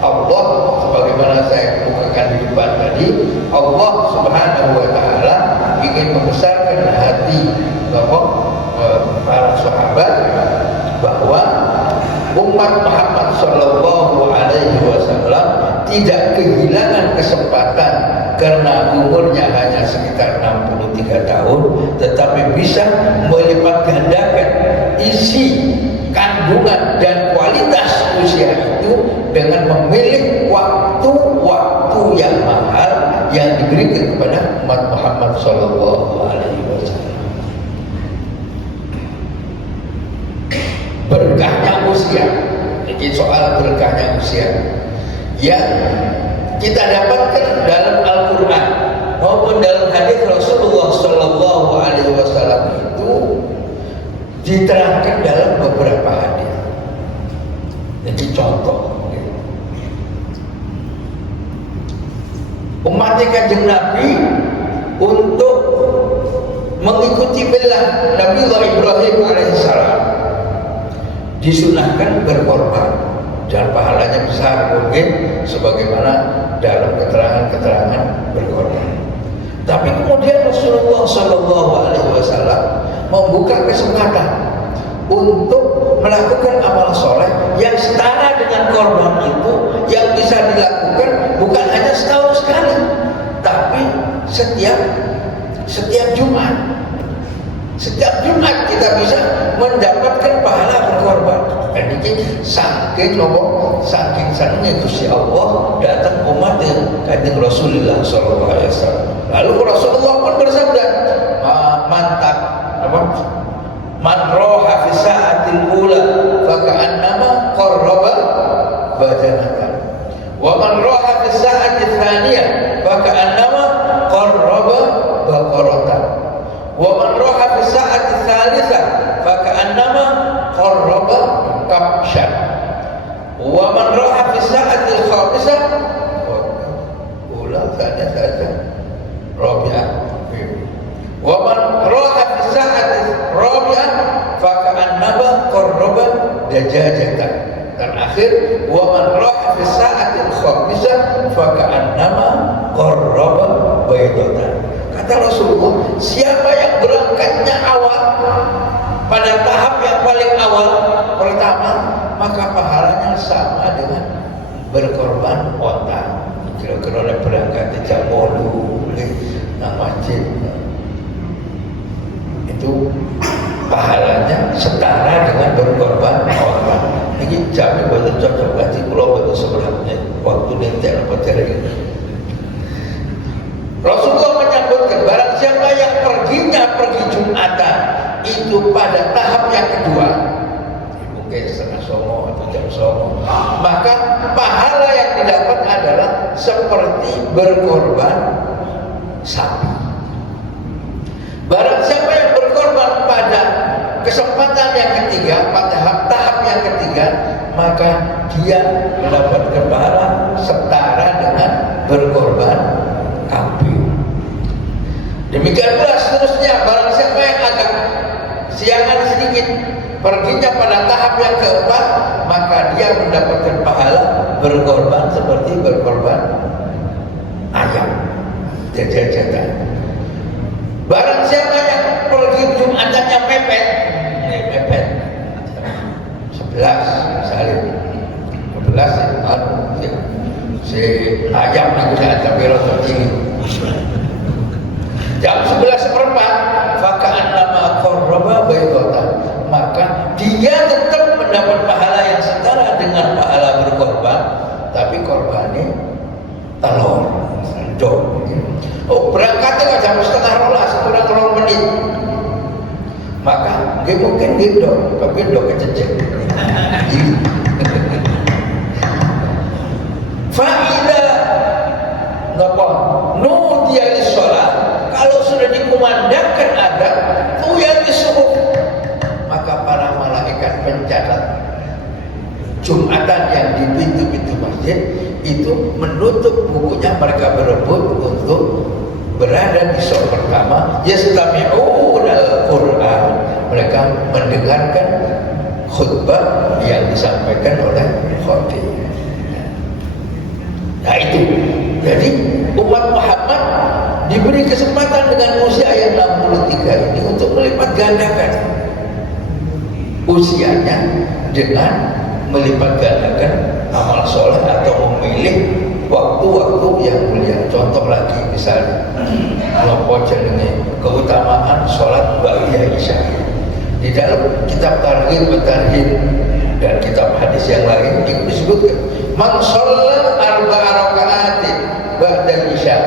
Allah, sebagaimana saya kemukakan di depan tadi, Allah Subhanahu wa ta'ala ingin membesarkan hati para sahabat bahwa umat Muhammad sallallahu alaihi wasallam tidak kehilangan kesempatan karena umurnya hanya sekitar 63 tahun, tetapi bisa melipat gandakan isi kandungan dan kualitas usia itu dengan memilih waktu-waktu yang mahal yang diberikan kepada umat Muhammad sallallahu alaihi wasallam. Berkahnya usia. Ini soal berkahnya usia yang kita dapatkan dalam Al-Quran maupun dalam hadis Rasulullah sallallahu alaihi wasallam itu diterangkan dalam beberapa hadis. Jadi contoh, umat Kanjeng Nabi untuk mengikuti milah Nabi Ibrahim alaihissalam disunahkan berkorban dan pahalanya besar mungkin sebagaimana dalam keterangan-keterangan berkorban. Tapi kemudian Rasulullah sallallahu alaihi wasallam membuka kesempatan untuk melakukan amal soleh yang setara dengan korban itu, yang bisa dilakukan bukan hanya setahun sekali, tapi setiap Jumat. Setiap Jumat kita bisa mendapatkan pahala berkorban. Dan ini saking nopo saking senengnya Gusti Allah datang umat Kanjeng Rasulullah sallallahu alaihi wasallam. Lalu Rasulullah pun bersabda, mantap apa? Man roha fi sa'atil ula fa ka'annama qarraba badanatan. Wa man roha fi sa'atil tsaniyah fa ka'annama qarraba baqaratan. Wa man roha fi sa'atil tsalitsah fa ka'annama qarraba kabshan. Wa man roha fi sa'atil khamisah ula tsaniyah saja rabi'ah. Wa man roha fi sa'atil rabi'ah fa ka'annama qarraba dajajatan. Terakhir, wa man raha fi sa'atil khamisah fa ka'annama qarraba baydatan. Kata Rasulullah, siapa yang berangkatnya awal pada tahap yang paling awal pertama, maka pahalanya sama dengan berkorban onta. Kira-kira berangkat di jam 8 nang masjid, itu pahalanya setara dengan berkorban onta. Ini jam buat cocok lagi pulau buat sebelumnya waktu nanti apa terjadi. Rasulullah menyebutkan barang siapa yang pergi Jumatan itu pada tahap yang kedua, mungkin setengah songo atau jam songo, maka pahala yang didapat adalah seperti berkorban sapi. Barang siapa yang berkorban pada kesempatan yang ketiga, pada tahap yang ketiga, maka dia mendapatkan pahala setara dengan berkorban kambing. Demikian pula seterusnya, barang siapa yang agak siangan sedikit perginya pada tahap yang keempat, maka dia mendapatkan pahala berkorban seperti berkorban ayam jajan-jajan. Barang siapa yang pergi Jumatannya mepet 11 misalnya 11 si ayam itu ada berapa tinggi jam 11:04 faka'annama qarraba baydatan, maka dia tetap mendapat pahala yang setara dengan pahala berkorban, tapi korbannya telur dong. Berangkatnya jam 11:30 kurang 2 menit, maka dia mungkin gitu tapi do kececek. Fa'ida napa nudiya lis-shalah, kalau sudah dikumandangkan adzan tuyati suhuf, maka para malaikat pencatat Jumatan yang di pintu-pintu masjid itu menutup bukunya, mereka berebut untuk berada di shaf pertama. Yastami'unal Qur'an, mereka mendengarkan khutbah yang disampaikan oleh khatib. Nah itu, jadi umat Muhammad diberi kesempatan dengan usia yang 63 ini untuk melipat gandakan usianya dengan melipat gandakan amal soleh atau memilih waktu-waktu yang mulia. Contoh lagi misalnya kelompok jenenge keutamaan sholat ba'diyah isya. Di dalam kitab Targhib dan kitab hadis yang lain itu disebutkan man shalla arba'a raka'atin ba'da isya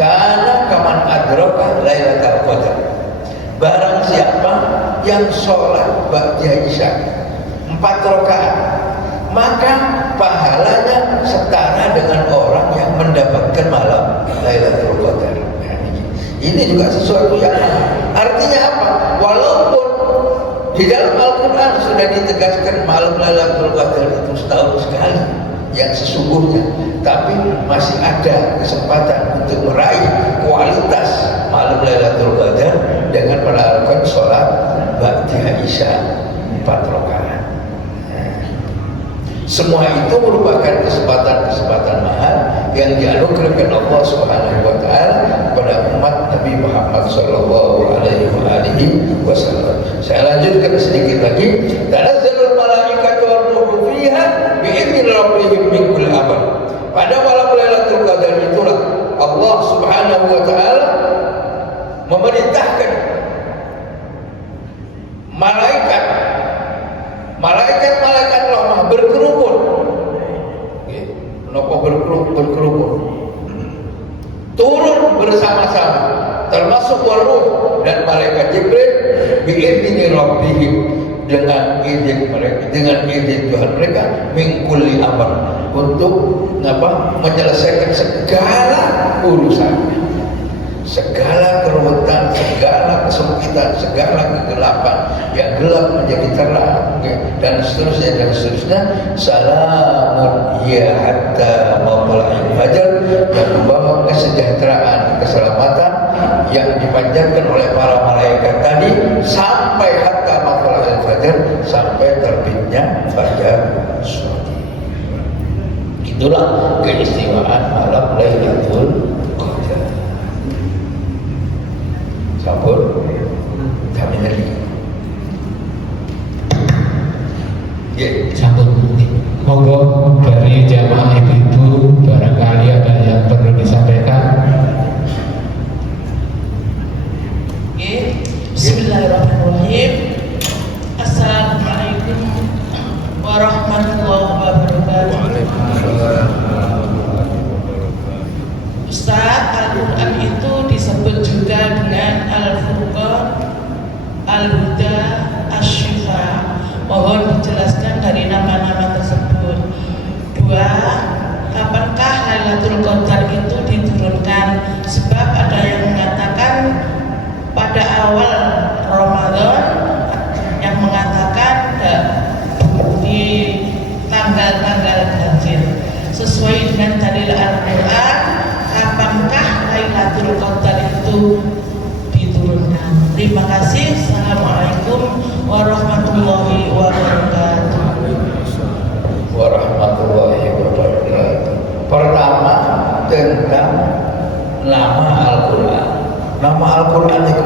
kana kaman adraka lailatul qadar. Barang siapa yang sholat ba'da isya 4 rakaat, maka pahalanya setara dengan orang yang mendapatkan malam Lailatul Qadar. Ini juga sesuatu yang artinya apa? Walaupun di dalam Al-Quran sudah ditegaskan malam Lailatul Qadar itu setahun sekali yang sesungguhnya, tapi masih ada kesempatan untuk meraih kualitas malam Lailatul Qadar dengan melakukan sholat ba'da isya 4 rakaat. Semua itu merupakan kesempatan-kesempatan mahal yang dianugerahkan Allah Subhanahu wa taala kepada umat Nabi Muhammad sallallahu alaihi wasallam. Saya lanjutkan sedikit lagi. Tanazzalul malaikatu war-ruhu fiha bi'izni rabbihim min kulli amr. Pada malam Lailatul Qadar itulah Allah Subhanahu wa taala memerintahkan malaikat Allah berkerumun. Kenapa berkerumun? Turun bersama-sama, termasuk waruh dan malaikat Jibril biizni rabbihim, dengan izin mereka, dengan izin Tuhan mereka, min kulli amr, untuk menyelesaikan segala urusan, segala keruwetan, segala kesempitan, segala kegelapan yang gelap menjadi terang, dan seterusnya. Salamun ya hatta matla'il fajar, yang membawa kesejahteraan, keselamatan yang dipanjatkan oleh para malaikat tadi sampai hatta matla'il fajar, sampai terbitnya fajar suci. Itulah keistimewaan malam Lailatul Qadar. Sampun kami lagi. Sampun. Monggo dari jamaah ibu-ibu barangkali ada yang perlu disampaikan. Bismillahirrahmanirrahim. Assalamualaikum warahmatullahi wabarakatuh. Ustaz, Al-Quran itu disebut juga dengan Al-Furqan, Al-Huda, Asy-Syifa. Mohon dijelaskan dari nama-nama tersebut. 2. Kapankah Lailatul Qadar itu diturunkan? Sebab ada yang mengatakan pada awal Ramadan, yang mengatakan di tanggal-tanggal ganjil. Sesuai dengan dalil Al-Quran, kapankah Lailatul Qadar itu diturunkan? Terima kasih. Assalamualaikum warahmatullahi wabarakatuh. Warahmatullahi wabarakatuh. Pertama, tentang nama Al-Quran. Nama Al-Quran itu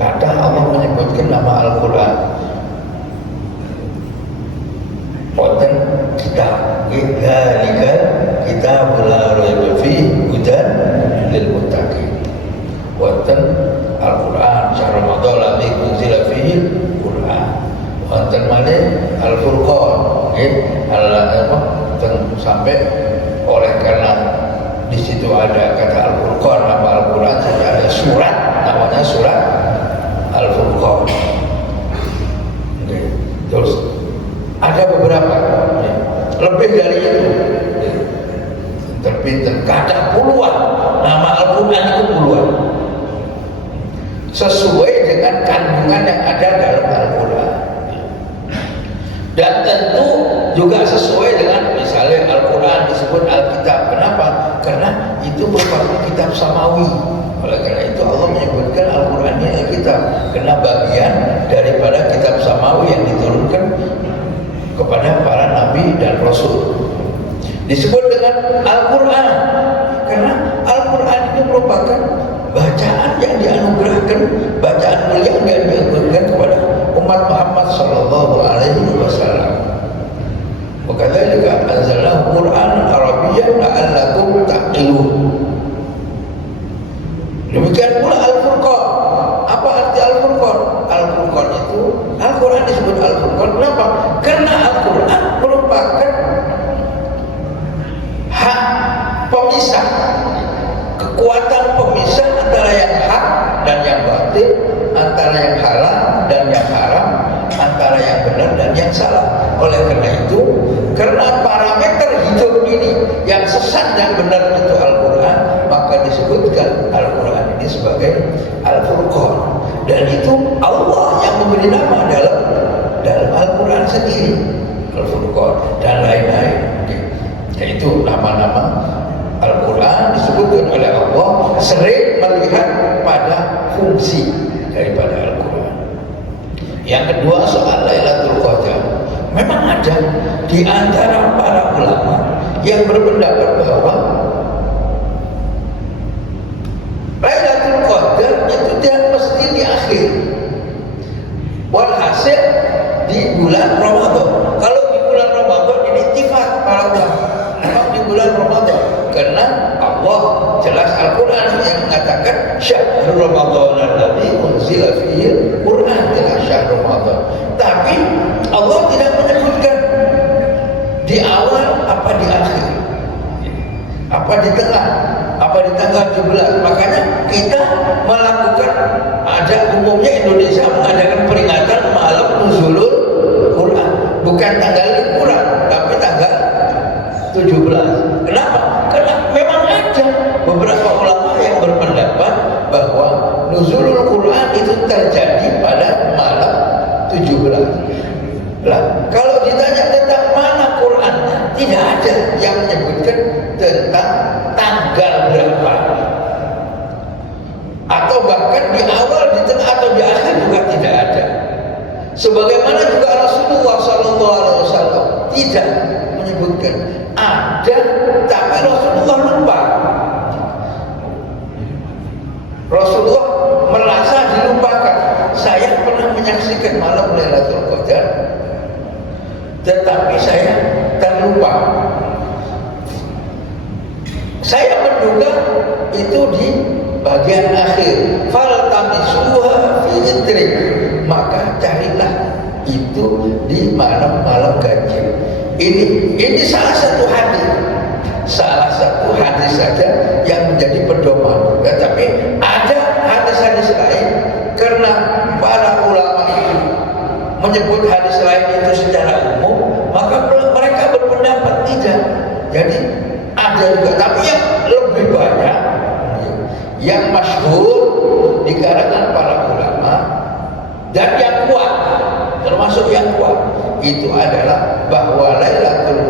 kata Allah menyebutkan nama Al-Quran. Wonten kitab, dzalika kitabul la raiba fihi hudan lil muttaqin. Wonten Al-Quran syahrul Ramadan ladzi unzila fihi Quran. Wonten malih Al-Furqan, sampai oleh karena di situ ada kata Al-Furqan, nama Al-Quran, jadi ada surat namanya surat Al-Furqan. Terus ada beberapa, lebih dari itu, terbit kata puluhan, nama Al-Quran itu puluhan, sesuai dengan kandungan yang ada dalam Al-Quran. Dan tentu juga sesuai dengan misalnya Al-Quran disebut Alkitab. Kenapa? Karena itu merupakan kitab samawi. Oleh karena itu Allah menyebutkan Al-Quran ini Alkitab, karena bagian daripada kitab samawi yang diturunkan kepada para nabi dan rasul. Disebut dengan Al-Quran karena Al-Quran ini merupakan bacaan yang dianugerahkan, bacaan mulia yang dianugerahkan kepada umat Muhammad sallallahu alaihi wasallam. Wakadzalika anzalnahu Qur'anan Arabiyyan la'allakum ta'qilun. Demikian pula Al-Furqan. Apa arti Al-Furqan? Al-Furqan itu, Al-Quran disebut Al-Furqan. Kenapa? Karena Al-Quran merupakan hak pemisah, kekuatan pemisah antara yang hak dan yang batil, antara yang halal dan yang haram, antara yang benar dan yang salah. Oleh karena itu, karena parameter hidup ini yang sesat dan benar itu Al-Quran, maka disebutkan Al-Quran ini sebagai Al-Furqan. Dan itu Allah yang memberi nama dalam Al-Quran sendiri, Al-Furqan dan lain-lain. Yaitu nama-nama Al-Quran disebutkan oleh Allah sering melihat pada fungsi daripada Al-Quran. Yang kedua, soal Lailatul Qadar. Memang ada di antara para ulama yang berpendapat bahwa Lailatul Qadar itu tidak mesti di akhir, walhasil di bulan Ramadan. Kalau di bulan Ramadan ini ittifaq para ulama, memang di bulan Ramadan, karena Allah jelas Al-Quran yang mengatakan syahrul Ramadan alladzi unzila fihi Quran, jelas syahrul Ramadan. Tapi Allah tidak menyebutkan apa di tengah, apa di tanggal 17. Makanya kita melakukan, ada umumnya Indonesia mengadakan peringatan malam nuzulul Quran, bukan tanggal liburan tapi tanggal 17. Kenapa? Karena memang ada beberapa ulama yang berpendapat bahwa nuzulul Quran itu terjadi pada malam 17. Lah, kalau ditanya tentang mana Qurannya, tidak ada yang menyebutkan tentang tanggal berapa, atau bahkan di awal, di tengah atau di akhir juga tidak ada. Sebagaimana juga Rasulullah SAW tidak menyebutkan. Ada, tapi Rasulullah lupa. Rasulullah merasa dilupakan. Saya pernah menyaksikan malam Lailatul Qadar, tetapi saya terlupa. Saya menduga itu di bagian akhir. Faltamisuha fi idrik, maka carilah itu di malam-malam ganjil. Ini salah satu hadis saja yang menjadi pedoman. Tetapi ada hadis-hadis lain, karena para ulama itu menyebut hadis lain itu secara umum, maka mereka berpendapat tidak. Jadi ada juga, tapi yang lebih banyak, yang masyhur di kalangan para ulama dan yang kuat, termasuk yang kuat, itu adalah bahwa Lailatul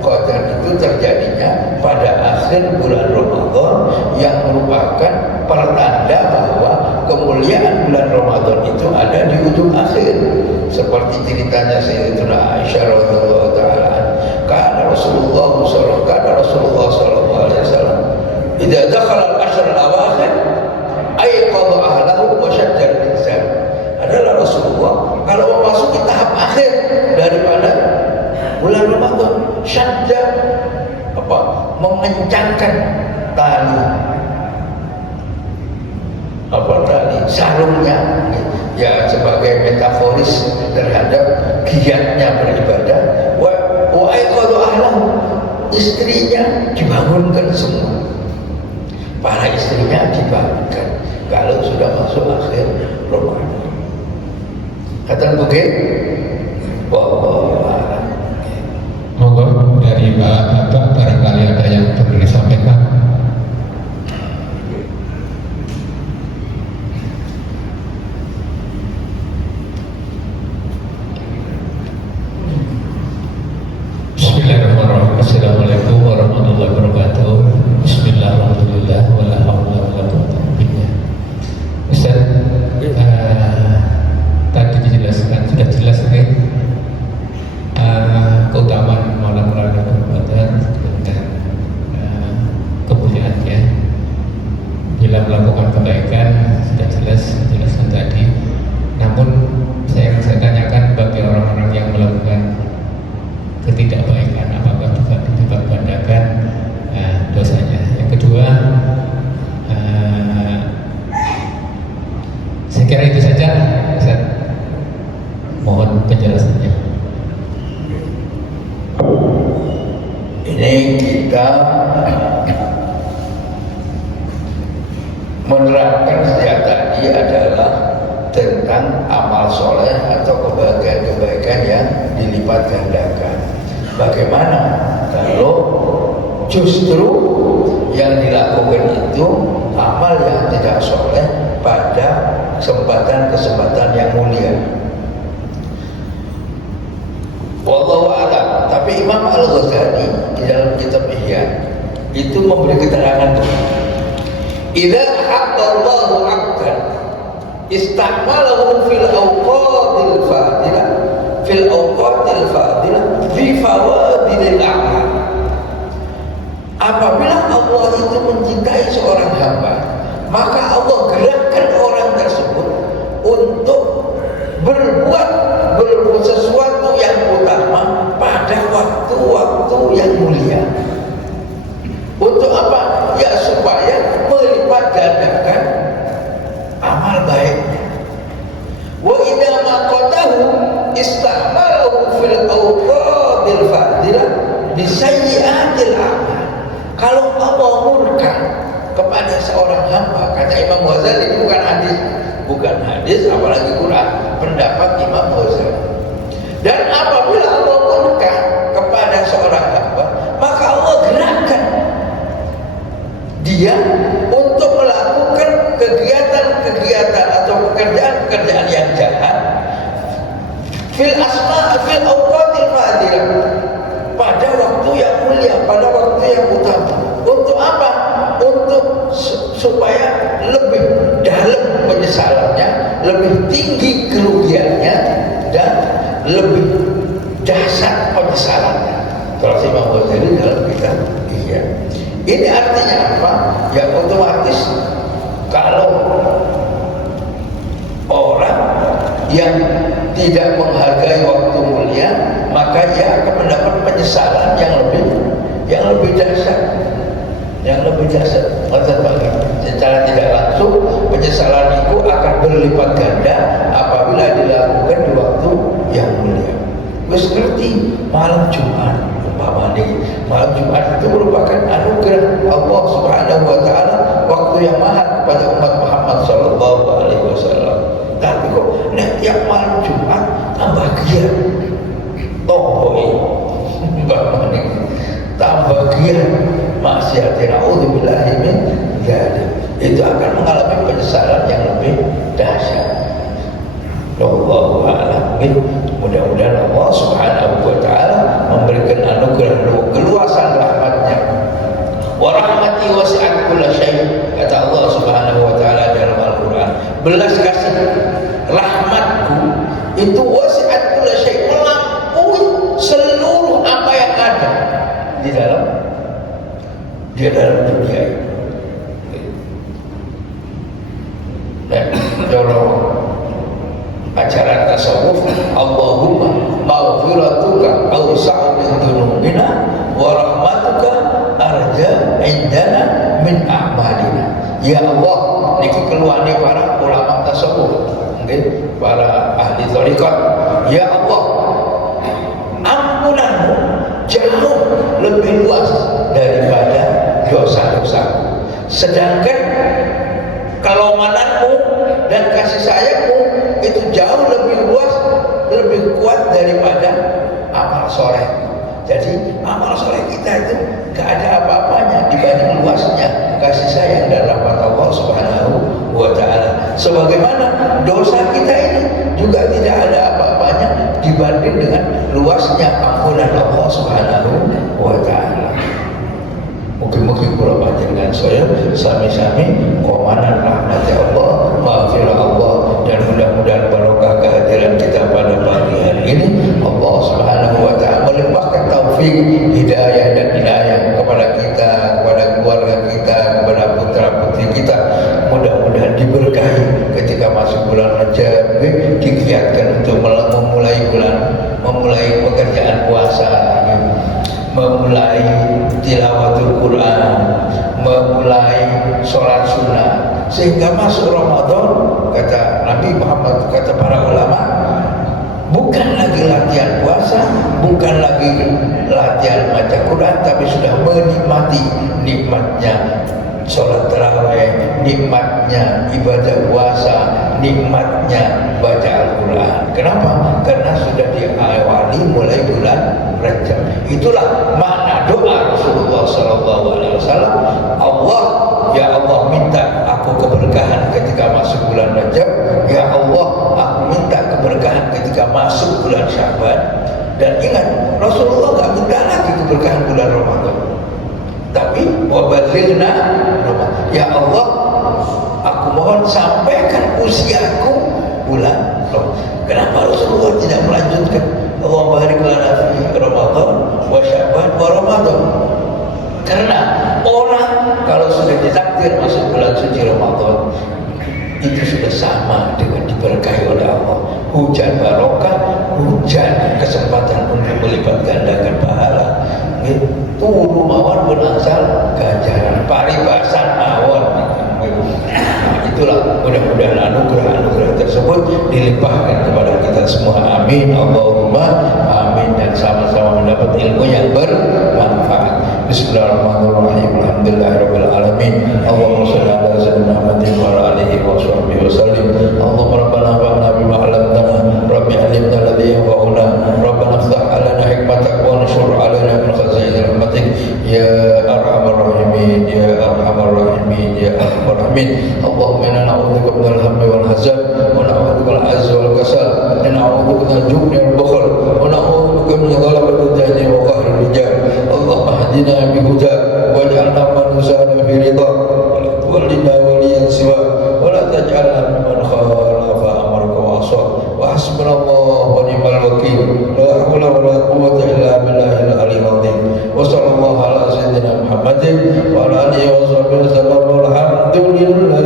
Qadar itu terjadinya pada akhir bulan Ramadan, yang merupakan pertanda bahwa kemuliaan bulan Ramadan itu ada di ujung akhir. Seperti ceritanya Sayyidatuna Aisyah radhiyallahu taala, karena Rasulullah sallallahu alaihi wasallam idza dakhala al-ashr al-awakhir ayqadha ahlahu wa shadda al-mizan. Adalah Rasulullah kalau memasuki tahap akhir daripada bulan Ramadan, syadda, mengencangkan tali sarungnya, ya sebagai metaforis terhadap giatnya beribadah. Wa aiqadha ahlahu, istrinya dibangunkan semua, para istrinya dibangunkan kalau sudah masuk akhir Ramadan. Kata begitu. Monggo dari Bapak barangkali ada yang perlu disampaikan. Bismillahirrahmanirrahim. Assalamualaikum warahmatullahi wabarakatuh. Bismillahirrahmanirrahim. Wala haula wala quwwata illa billah. Ustaz, tadi dijelaskan, sudah jelas kan? Keutamaan malam Lailatul Qadar dan kemuliaannya. Bila melakukan kebaikan sudah jelaskan tadi. Namun saya tanyakan bagi orang-orang yang melakukan ketidakbaikan, apakah juga dilipat gandakan dosanya? Yang kedua, saya kira itu saja. Ustaz, mohon penjelasannya. Ini kita menerangkan sejak tadi adalah tentang amal soleh atau kebaikan-kebaikan yang dilipat gandakan. Bagaimana kalau justru yang dilakukan itu amal yang tidak soleh pada kesempatan-kesempatan yang mulia? Wallahu a'lam. Tapi Imam Al-Ghazali di dalam kitab Ihya itu memberi keterangan, idza haqqallahu 'abdan ista'malahu fil awqatil fadilah fi fawadilil a'mal. Apabila Allah itu mencintai seorang hamba, maka Allah gerakkan orang tersebut untuk berbuat sesuatu yang utama pada waktu-waktu yang mulia. Untuk apa? Ya supaya melipat gandakan amal baiknya. Wa idza maqatahu ista'malahu fil awqatil fadilah bi sayyi'atil a'mal. Kalau Allah kepada seorang hamba, kata Imam Ghazali, bukan hadis apalagi Quran, pendapat Imam Ghazali. Dan apabila Allah murka kepada seorang hamba, maka Allah gerakkan dia untuk melakukan kegiatan-kegiatan atau pekerjaan-pekerjaan yang jahat fil awqatil fadilah, pada waktu yang mulia, pada waktu yang utama. Untuk apa? Untuk supaya lebih dalam penyesalannya, lebih tinggi kerugiannya, dan lebih dahsyat penyesalannya. Kalau Imam Ghazali dalam kitab Ihya. Ini artinya apa? Ya otomatis kalau orang yang tidak menghargai waktu mulia, maka dia akan mendapat penyesalan yang lebih dahsyat. Secara tidak langsung penyesalan itu akan berlipat ganda apabila dilakukan di waktu yang mulia. Wis ngerti malam Jumat, umpamanya malam Jumat itu merupakan anugerah Allah Subhanahu wa taala, waktu yang mahal kepada umat Muhammad sallallahu alaihi wasallam. Tapi kok nek tiap malam Jumat tambah giat. Tambah giat maksiat, naudzubillahi min dzalik. Itu akan mengalami penyesalan yang lebih dahsyat. Wallahu a'lam. Mudah-mudahan Allah Subhanahu wa taala memberikan anugerah keluasan rahmatnya. Wa rahmati wasi'at kulla syai', kata Allah Subhanahu wa taala dalam Al-Qur'an. Belas kasih rahmatku itu wasi'at kulla syai', melampaui seluruh apa yang ada di dalam dunia ini. Dan dalam ajaran tasawuf, Allahumma maghfiratuka awsa'u min dzunubina wa rahmatuka arja indana min a'malina. Ya Allah, niki keluarnya para ulama tasawuf, para ahli thariqat. Ya Allah, ampunanmu jauh lebih luas daripada dosa-dosaku, sedangkan kelonggananmu dan kasih sayangmu itu jauh lebih luas, lebih kuat daripada amal soleh. Jadi amal soleh kita itu gak ada apa-apanya dibanding luasnya kasih sayang dan rahmat Allah Subhanahu wa taala. Sebagaimana dosa kita ini juga tidak ada apa-apanya dibanding dengan luasnya ampunan Allah Subhanahu wa taala. Mungkin kula panjenengan saya sami-sami komanan rahmat Allah, maghfirah Allah, dan mudah-mudahan barokah kehadiran kita pada pagi hari ini. Allah Subhanahu wa taala melimpahkan taufik, hidayah dan inayah kepada kita, kepada keluarga kita, kepada putra-putri kita. Mudah-mudahan diberkahi ketika masuk bulan Rajab, digiatkan untuk memulai pekerjaan puasa, memulai tilawatul Quran, memulai sholat sunnah, sehingga masuk Ramadan, kata Nabi Muhammad, kata para ulama, bukan lagi latihan puasa, bukan lagi latihan baca Quran, tapi sudah menikmati nikmatnya sholat tarawih, nikmatnya ibadah puasa, nikmatnya baca Al-Quran. Kenapa? Karena sudah diawali mulai bulan Rajab. Itulah makna doa Rasulullah SAW. Allah, ya Allah, minta aku keberkahan ketika masuk bulan Rajab. Ya Allah, aku minta keberkahan ketika masuk bulan Syaban. Dan ingat, Rasulullah gak minta lagi keberkahan bulan Ramadan, tapi wabalighna, ya Allah, aku mohon sampaikan usiaku bulan Ramadan. Kenapa Rasulullah tidak melanjutkan Allahumma barik lana fi Ramadan wa Sya'ban wa Ramadan? Karena orang kalau sudah ditakdir masuk bulan suci Ramadan, itu sudah sama dengan diberkahi oleh Allah. Hujan barokah, hujan kesempatan untuk melipat gandakan pahala. Turu mawon pun asal ganjaran, paribasan mawon. Itulah mudah-mudahan anugerah tersebut dilimpahkan kepada kita semua. Amin, Allahumma amin, dan sama-sama mendapat ilmu yang bermanfaat. Bismillahirrahmanirrahim. Alhamdulillahirabbil alamin. Allahumma من خزائن رحمتك يا أرحم الراحمين يا أرحم الراحمين يا أرحم الراحمين. اللهم إنا نعوذ بك من الهم والحزن ونعوذ بك من العجز والكسل ونعوذ بك من الجبن والبخل ونعوذ بك من غلبة الدين وقهر الرجال. اللهم اهدنا بهداك واجعلنا من يسار في رضاك ولا تولنا وليا سواك ولا تجعلنا ممن خالف أمرك وعصاك. وحسبنا الله ونعم الوكيل لا حول ولا قوة إلا بالله العلي العظيم. وصلى الله على سيدنا محمد وعلى آله وصحبه وسلم والحمد لله